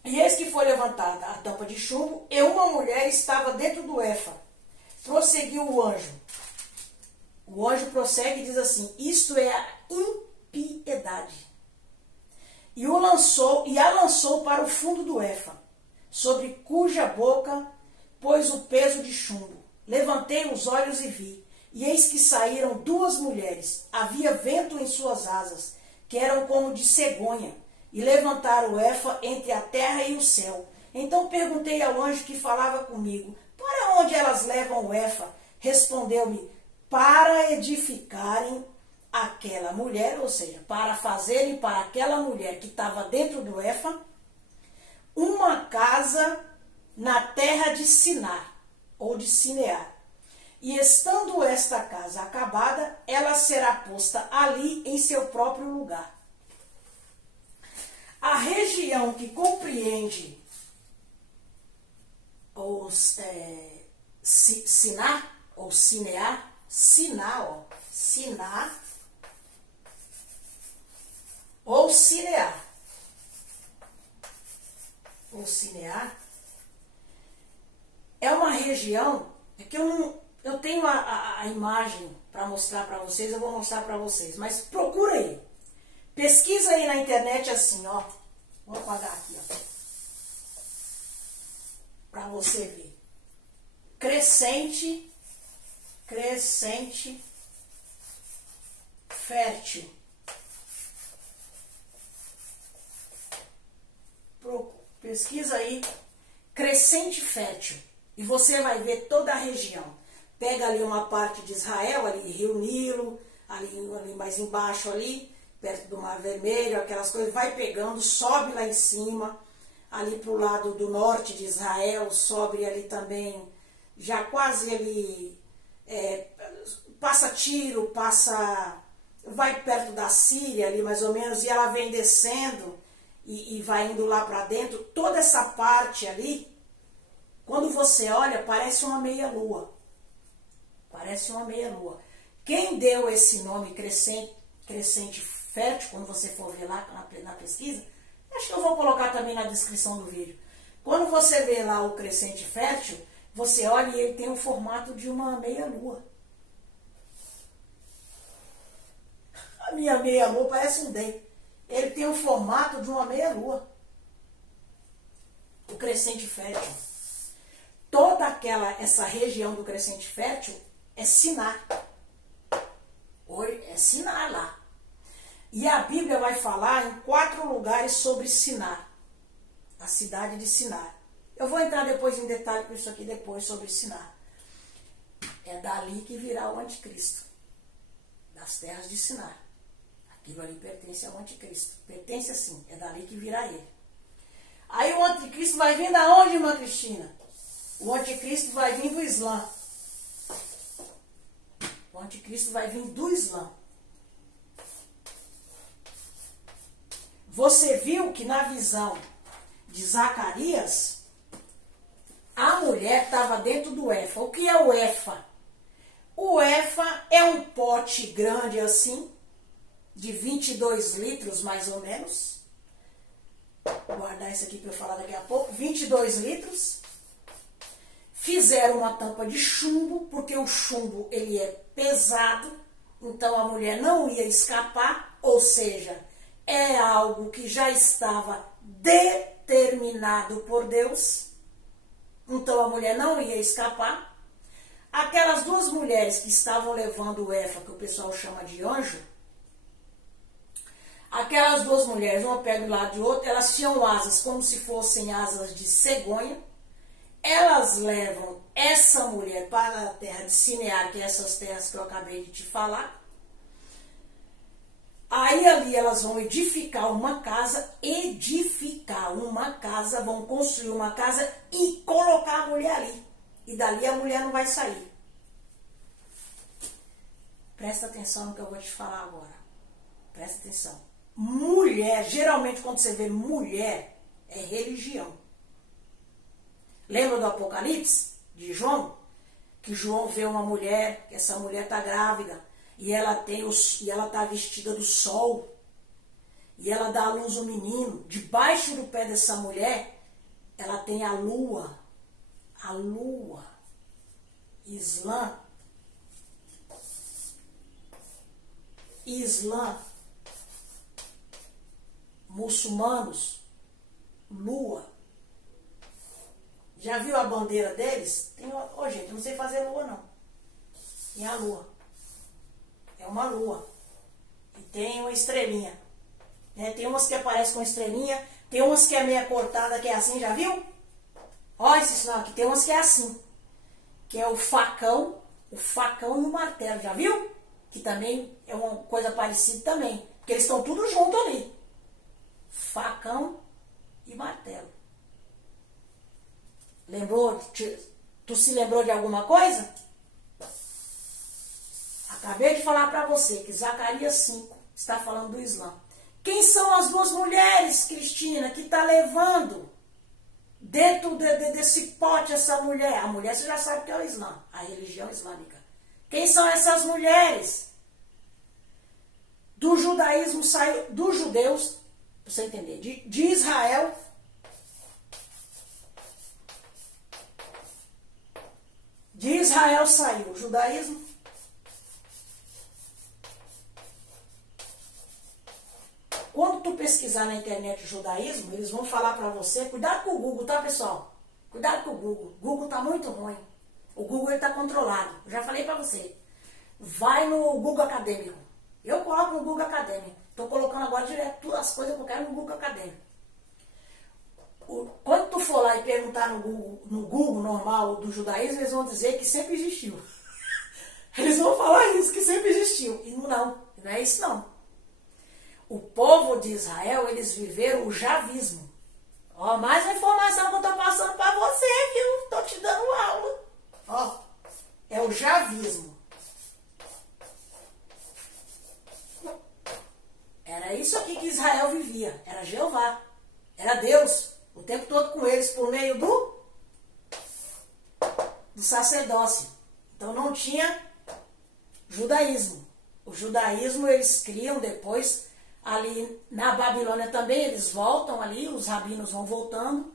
E eis que foi levantada a tampa de chumbo e uma mulher estava dentro do Éfa. Prosseguiu o anjo. O anjo prossegue e diz assim, isto é a impiedade. E a lançou para o fundo do Éfa, sobre cuja boca pôs o peso de chumbo. Levantei os olhos e vi, e eis que saíram duas mulheres. Havia vento em suas asas, que eram como de cegonha, e levantaram o Éfa entre a terra e o céu. Então perguntei ao anjo que falava comigo, para onde elas levam o Éfa? Respondeu-me, para edificarem aquela mulher, ou seja, para fazerem para aquela mulher que estava dentro do Éfa, uma casa na terra de Sinar, ou de Sinear. E estando esta casa acabada, ela será posta ali em seu próprio lugar. A região que compreende os Sinar, ou Sinear, Sinar, Sinar, ou Sinear, ou Sinear, é uma região que eu tenho a imagem para mostrar para vocês, eu vou mostrar para vocês, mas procura aí. Pesquisa aí na internet assim, ó. Vou apagar aqui, ó. Para você ver. Crescente fértil. Pesquisa aí. Crescente fértil. E você vai ver toda a região. Pega ali uma parte de Israel, ali Rio Nilo, ali mais embaixo ali, perto do Mar Vermelho, aquelas coisas, vai pegando, sobe lá em cima, ali para o lado do norte de Israel, sobe ali também, já quase ali, passa Tiro, vai perto da Síria ali mais ou menos, e ela vem descendo e vai indo lá para dentro, toda essa parte ali, quando você olha, parece uma meia-lua. Parece uma meia-lua. Quem deu esse nome crescente fértil, quando você for ver lá na pesquisa, acho que eu vou colocar também na descrição do vídeo. Quando você vê lá o crescente fértil, você olha e ele tem o formato de uma meia-lua. A minha meia-lua parece um dente. Ele tem o formato de uma meia-lua. O crescente fértil. Toda essa região do crescente fértil é Sinar. É Sinar lá. E a Bíblia vai falar em 4 lugares sobre Sinar. A cidade de Sinar. Eu vou entrar depois em detalhe com isso aqui depois sobre Sinar. É dali que virá o anticristo. Das terras de Sinar. Aquilo ali pertence ao anticristo. Pertence assim, é dali que virá ele. Aí o anticristo vai vir da onde, irmã Cristina? O anticristo vai vir do Islã. O anticristo vai vir do Islã. Você viu que na visão de Zacarias, a mulher estava dentro do Éfa. O que é o Éfa? O efa é um pote grande assim, de 22 litros mais ou menos. Vou guardar isso aqui para eu falar daqui a pouco. 22 litros. Fizeram uma tampa de chumbo, porque o chumbo ele é pesado, então a mulher não ia escapar, ou seja, é algo que já estava determinado por Deus, então a mulher não ia escapar. Aquelas duas mulheres que estavam levando o efa, que o pessoal chama de anjo, aquelas duas mulheres, uma pega do lado de outra, elas tinham asas como se fossem asas de cegonha. Elas levam essa mulher para a terra de Sinear, que é essas terras que eu acabei de te falar. Aí ali elas vão edificar uma casa, vão construir uma casa e colocar a mulher ali. E dali a mulher não vai sair. Presta atenção no que eu vou te falar agora. Presta atenção. Mulher, geralmente quando você vê mulher, é religião. Lembra do Apocalipse de João? Que João vê uma mulher, que essa mulher está grávida, e ela está vestida do sol, e ela dá à luz um menino. Debaixo do pé dessa mulher, ela tem a lua. A lua. Islã. Muçulmanos. Lua. Já viu a bandeira deles? Gente, eu não sei fazer lua, não. Tem a lua. É uma lua. E tem uma estrelinha. Tem umas que aparecem com estrelinha, tem umas que é meia cortada, que é assim, já viu? Olha esse sinal aqui, tem umas que é assim. Que é o facão e o martelo, já viu? Que também é uma coisa parecida também. Porque eles estão tudo junto ali. Facão e martelo. Lembrou? Tu se lembrou de alguma coisa? Acabei de falar para você que Zacarias 5 está falando do Islã. Quem são as duas mulheres, Cristina, que está levando dentro desse pote essa mulher? A mulher você já sabe que é o Islã, a religião islâmica. Quem são essas mulheres? Do judaísmo saiu, dos judeus, para você entender, de Israel. De Israel saiu o judaísmo. Quando tu pesquisar na internet judaísmo, eles vão falar para você, cuidado com o Google, tá, pessoal? Cuidado com o Google. O Google tá muito ruim. O Google está controlado. Eu já falei para você. Vai no Google Acadêmico. Eu coloco no Google Acadêmico. Estou colocando agora direto as coisas que eu quero no Google Acadêmico. Quando tu for lá e perguntar no Google normal do judaísmo, eles vão dizer que sempre existiu. Eles vão falar isso, que sempre existiu. E não é isso não. O povo de Israel, eles viveram o javismo. Ó, mais uma informação que eu estou passando para você, viu? Estou te dando aula. Ó, é o javismo. Era isso aqui que Israel vivia. Era Jeová. Era Deus. O tempo todo com eles por meio do sacerdócio. Então não tinha judaísmo. O judaísmo eles criam depois, ali na Babilônia também, eles voltam ali, os rabinos vão voltando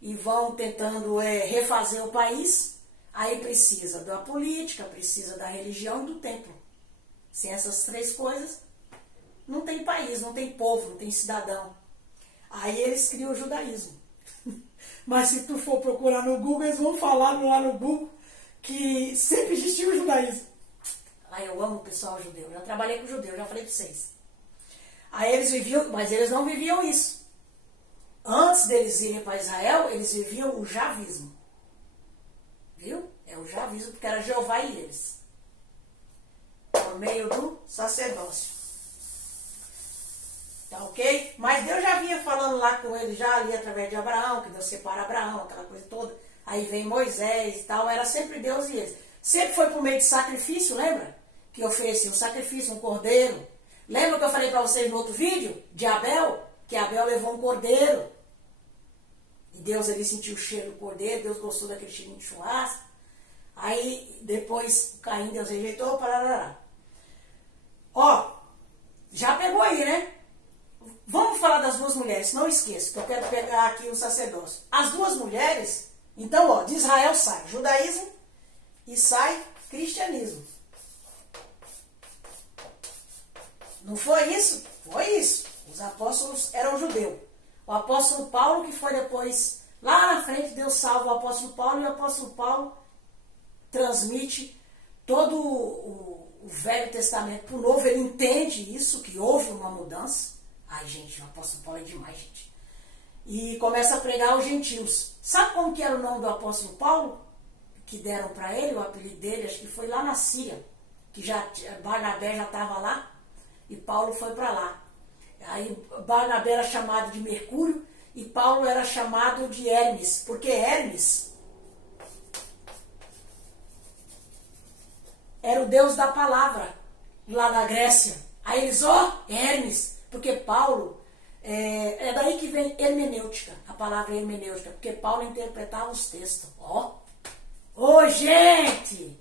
e vão tentando refazer o país. Aí precisa da política, precisa da religião e do templo. Sem essas três coisas, não tem país, não tem povo, não tem cidadão. Aí eles criam o judaísmo. Mas se tu for procurar no Google, eles vão falar lá no Google que sempre existiu o judaísmo. Aí eu amo o pessoal judeu, já trabalhei com judeu, já falei para vocês. Aí eles viviam, mas eles não viviam isso. Antes deles irem para Israel, eles viviam o javismo. Viu? É o javismo, porque era Jeová e eles. Por meio do sacerdócio. Tá ok? Mas Deus já vinha falando lá com ele, já ali através de Abraão, que Deus separa Abraão, aquela coisa toda. Aí vem Moisés e tal, era sempre Deus e eles. Sempre foi por meio de sacrifício, lembra? Que oferecia um sacrifício, um cordeiro. Lembra que eu falei para vocês no outro vídeo? De Abel? Que Abel levou um cordeiro. E Deus ali sentiu o cheiro do cordeiro, Deus gostou daquele cheirinho de churrasco. Aí depois Caim, Deus rejeitou, parará. Ó, já pegou aí, né? Vamos falar das duas mulheres, não esqueça, que eu quero pegar aqui o sacerdócio. As duas mulheres, então, ó, de Israel sai judaísmo e sai cristianismo. Não foi isso? Foi isso. Os apóstolos eram judeus. O apóstolo Paulo, que foi depois, lá na frente, Deus salva o apóstolo Paulo, e o apóstolo Paulo transmite todo o Velho Testamento para o Novo. Ele entende isso, que houve uma mudança. Ai, gente, o apóstolo Paulo é demais, gente. E começa a pregar aos gentios. Sabe como que era o nome do apóstolo Paulo? Que deram para ele, o apelido dele, acho que foi lá na Síria, que já Barnabé já estava lá, e Paulo foi para lá. Aí Barnabé era chamado de Mercúrio, e Paulo era chamado de Hermes, porque Hermes era o deus da palavra, lá na Grécia. Aí eles, Hermes, porque Paulo, é daí que vem hermenêutica, a palavra hermenêutica, porque Paulo interpretava os textos. Ô, gente!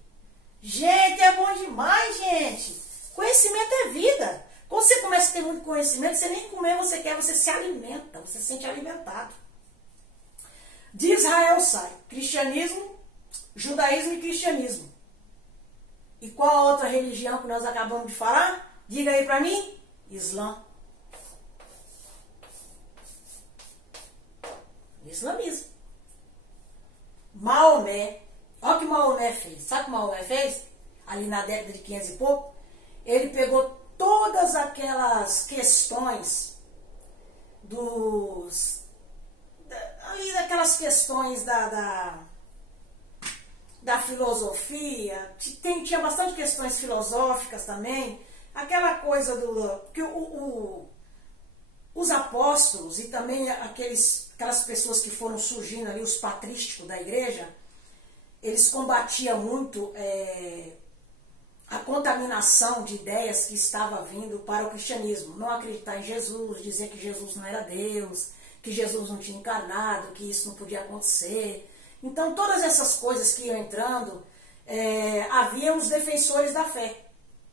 Gente, é bom demais, gente! Conhecimento é vida. Quando você começa a ter muito conhecimento, você nem comer você quer, você se alimenta, você se sente alimentado. De Israel sai cristianismo, judaísmo e cristianismo. E qual a outra religião que nós acabamos de falar? Diga aí pra mim. Islã. Islamismo. Maomé. Olha o que Maomé fez. Sabe o que Maomé fez? Ali na década de 500 e pouco, ele pegou todas aquelas questões ali daquelas questões da filosofia, tinha bastante questões filosóficas também, aquela coisa que os apóstolos e também aquelas pessoas que foram surgindo ali, os patrísticos da igreja, eles combatiam muito a contaminação de ideias que estava vindo para o cristianismo. Não acreditar em Jesus, dizer que Jesus não era Deus, que Jesus não tinha encarnado, que isso não podia acontecer. Então, todas essas coisas que iam entrando, havia os defensores da fé.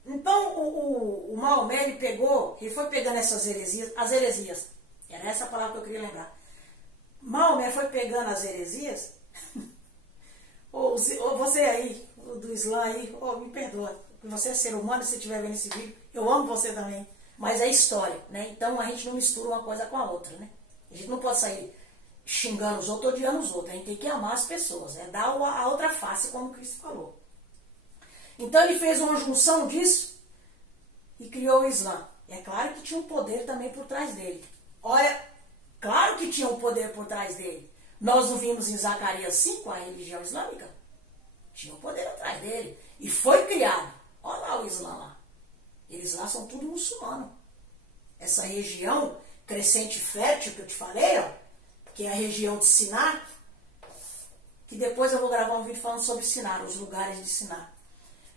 Então, o Maomé, ele foi pegando essas heresias, as heresias, era essa a palavra que eu queria lembrar. Maomé foi pegando as heresias, ou você aí, do Islã aí, me perdoa, porque você é ser humano, se você estiver vendo esse vídeo, eu amo você também, mas é história, né? Então, a gente não mistura uma coisa com a outra, né? A gente não pode sair xingando os outros, odiando os outros. A gente tem que amar as pessoas, dar a outra face, como o Cristo falou. Então ele fez uma junção disso e criou o Islã. É claro que tinha um poder também por trás dele. Olha, claro que tinha um poder por trás dele. Nós não vimos em Zacarias 5 a religião islâmica? Tinha um poder atrás dele. E foi criado. Olha lá o Islã lá. Eles lá são tudo muçulmanos. Essa região crescente fértil que eu te falei, que é a região de Sinar, que depois eu vou gravar um vídeo falando sobre Sinar, os lugares de Sinar.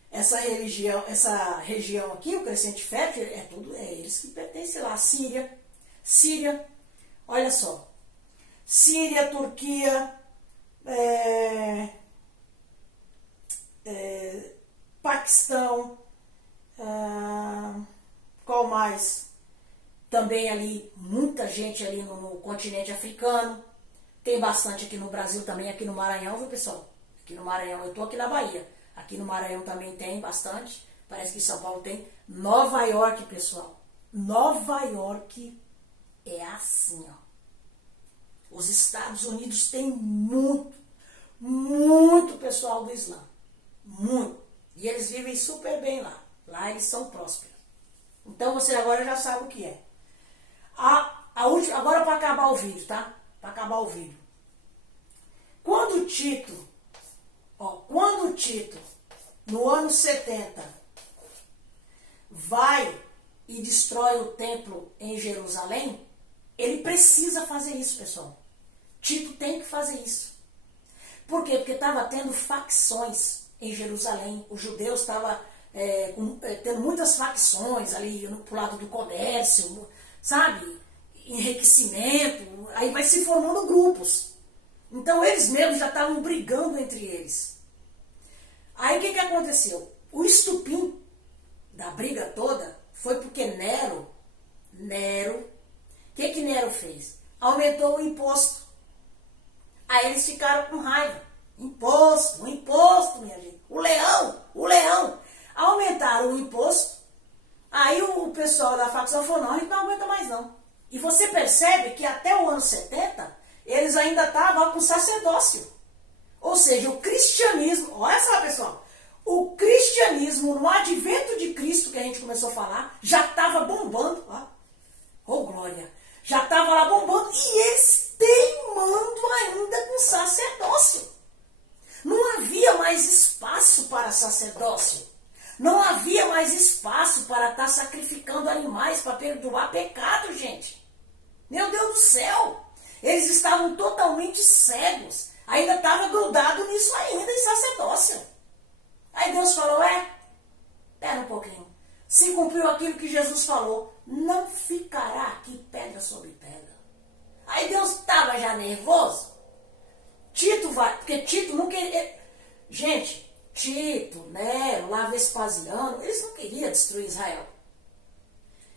Essa região aqui, o crescente fértil, é eles que pertencem lá. Síria, olha só. Síria, Turquia, Paquistão, qual mais? Também ali, muita gente ali no continente africano. Tem bastante aqui no Brasil também, aqui no Maranhão, viu, pessoal? Aqui no Maranhão, eu tô aqui na Bahia. Aqui no Maranhão também tem bastante. Parece que em São Paulo tem. Nova York, pessoal. Nova York é assim, Os Estados Unidos têm muito pessoal do Islã. Muito. E eles vivem super bem lá. Lá eles são prósperos. Então você agora já sabe o que é. Agora para acabar o vídeo, tá? Para acabar o vídeo. Quando Tito, no ano 70, vai e destrói o templo em Jerusalém, ele precisa fazer isso, pessoal. Tito tem que fazer isso. Por quê? Porque estava tendo facções em Jerusalém. Os judeus estavam tendo muitas facções ali pro lado do comércio, sabe? Enriquecimento. Aí vai se formando grupos. Então eles mesmos já estavam brigando entre eles. Aí o que aconteceu? O estupim da briga toda foi porque Nero, o que Nero fez? Aumentou o imposto. Aí eles ficaram com raiva. Imposto, minha gente. O leão. Aumentaram o imposto. Aí o pessoal da facção falou, não, a gente não aguenta mais não. E você percebe que até o ano 70, eles ainda estavam com sacerdócio. Ou seja, o cristianismo, olha só pessoal, o cristianismo no advento de Cristo, que a gente começou a falar, já estava bombando, ó, oh glória, já estava lá bombando e eles teimando ainda com sacerdócio. Não havia mais espaço para sacerdócio. Não havia mais espaço para estar sacrificando animais para perdoar pecado, gente. Meu Deus do céu! Eles estavam totalmente cegos. Ainda estava grudado nisso ainda, em sacerdócio. Aí Deus falou, espera um pouquinho. Se cumpriu aquilo que Jesus falou, não ficará aqui pedra sobre pedra. Aí Deus estava já nervoso. Tito vai, porque Tito não queria... Gente, Tito, Nero, lá Vespasiano, eles não queriam destruir Israel.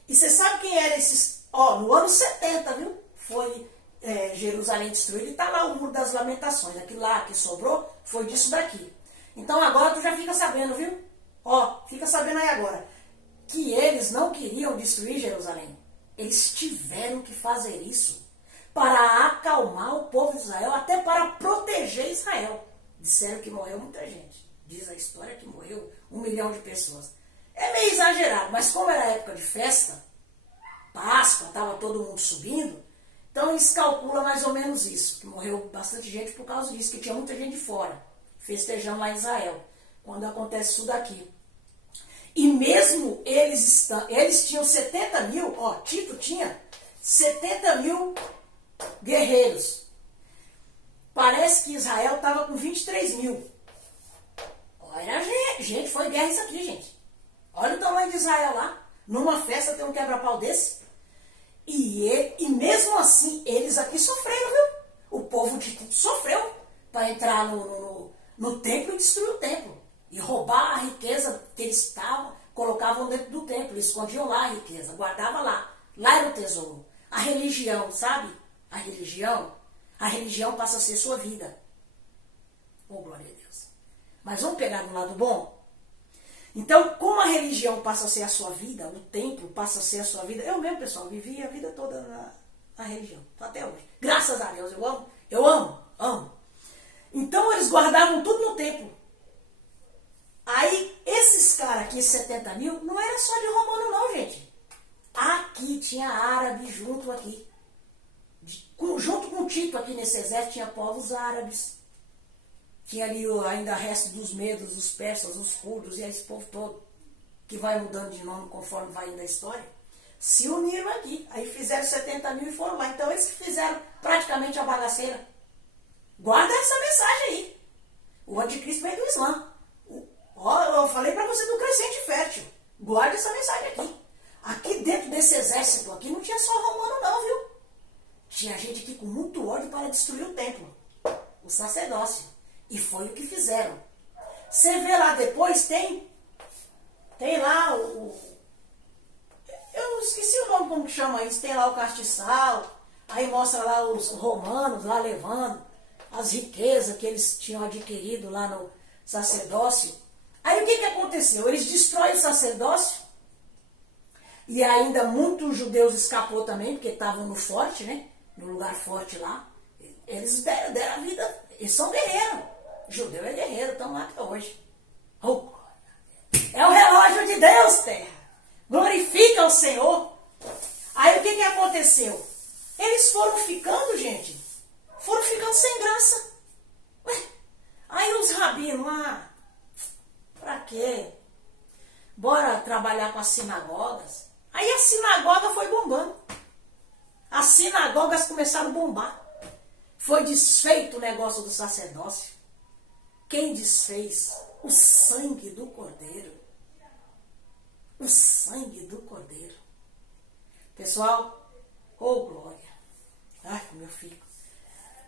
E você sabe quem era esses... no ano 70, viu? Foi Jerusalém destruída e está lá o Muro das Lamentações. Aquilo lá que sobrou foi disso daqui. Então agora tu já fica sabendo, viu? Fica sabendo aí agora. Que eles não queriam destruir Jerusalém. Eles tiveram que fazer isso para acalmar o povo de Israel, até para proteger Israel. Disseram que morreu muita gente. Diz a história que morreu 1 milhão de pessoas. É meio exagerado, mas como era época de festa, Páscoa, estava todo mundo subindo, então eles calculam mais ou menos isso, que morreu bastante gente por causa disso, que tinha muita gente de fora, festejando lá em Israel, quando acontece isso daqui. E mesmo eles tinham 70 mil, Tito tinha 70 mil guerreiros. Parece que Israel estava com 23 mil. Olha, gente, foi guerra isso aqui, gente. Olha o tamanho de Israel lá. Numa festa tem um quebra-pau desse. E mesmo assim, eles aqui sofreram, viu? O povo de Tito sofreu para entrar no templo e destruir o templo. E roubar a riqueza que eles estavam, colocavam dentro do templo. Eles escondiam lá a riqueza, guardavam lá. Lá era o tesouro. A religião, sabe? A religião passa a ser sua vida. Oh, glória a Deus. Mas vamos pegar do lado bom? Então, como a religião passa a ser a sua vida, o templo passa a ser a sua vida, eu mesmo, pessoal, vivi a vida toda na religião, até hoje. Graças a Deus, eu amo. Então, eles guardavam tudo no templo. Aí, esses caras aqui, 70 mil, não era só de romano não, gente. Aqui tinha árabe junto aqui. Junto com o Tito aqui nesse exército tinha povos árabes. Tinha ali ainda resto dos medos, dos persas, os curdos e esse povo todo, que vai mudando de nome conforme vai indo a história, se uniram aqui. Aí fizeram 70 mil e foram lá. Então eles fizeram praticamente a bagaceira. Guarda essa mensagem aí. O anticristo veio do Islã. Eu falei para você do crescente fértil. Guarda essa mensagem aqui. Aqui dentro desse exército aqui não tinha só romano não, viu? Tinha gente aqui com muito ódio para destruir o templo, o sacerdócio. E foi o que fizeram. Você vê lá depois, tem lá eu esqueci o nome como que chama isso, tem lá o castiçal, aí mostra lá os romanos lá levando as riquezas que eles tinham adquirido lá no sacerdócio. Aí o que aconteceu? Eles destroem o sacerdócio, e ainda muitos judeus escapou também, porque estavam no forte, né? No lugar forte lá. Eles deram a vida, eles são guerreiros. Judeu é guerreiro, estão lá até hoje. É o relógio de Deus, terra. Glorifica o Senhor. Aí o que aconteceu? Eles foram ficando, gente, sem graça. Aí os rabinos lá, pra quê? Bora trabalhar com as sinagogas. Aí a sinagoga foi bombando. As sinagogas começaram a bombar. Foi desfeito o negócio do sacerdócio. Quem desfez? O sangue do Cordeiro. O sangue do Cordeiro. Pessoal, glória. Ai, como eu fico.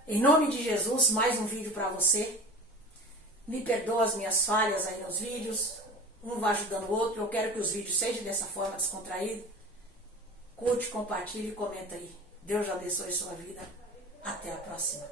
Em nome de Jesus, mais um vídeo para você. Me perdoa as minhas falhas aí nos vídeos. Um vai ajudando o outro. Eu quero que os vídeos sejam dessa forma, descontraído. Curte, compartilhe e comenta aí. Deus abençoe sua vida. Até a próxima.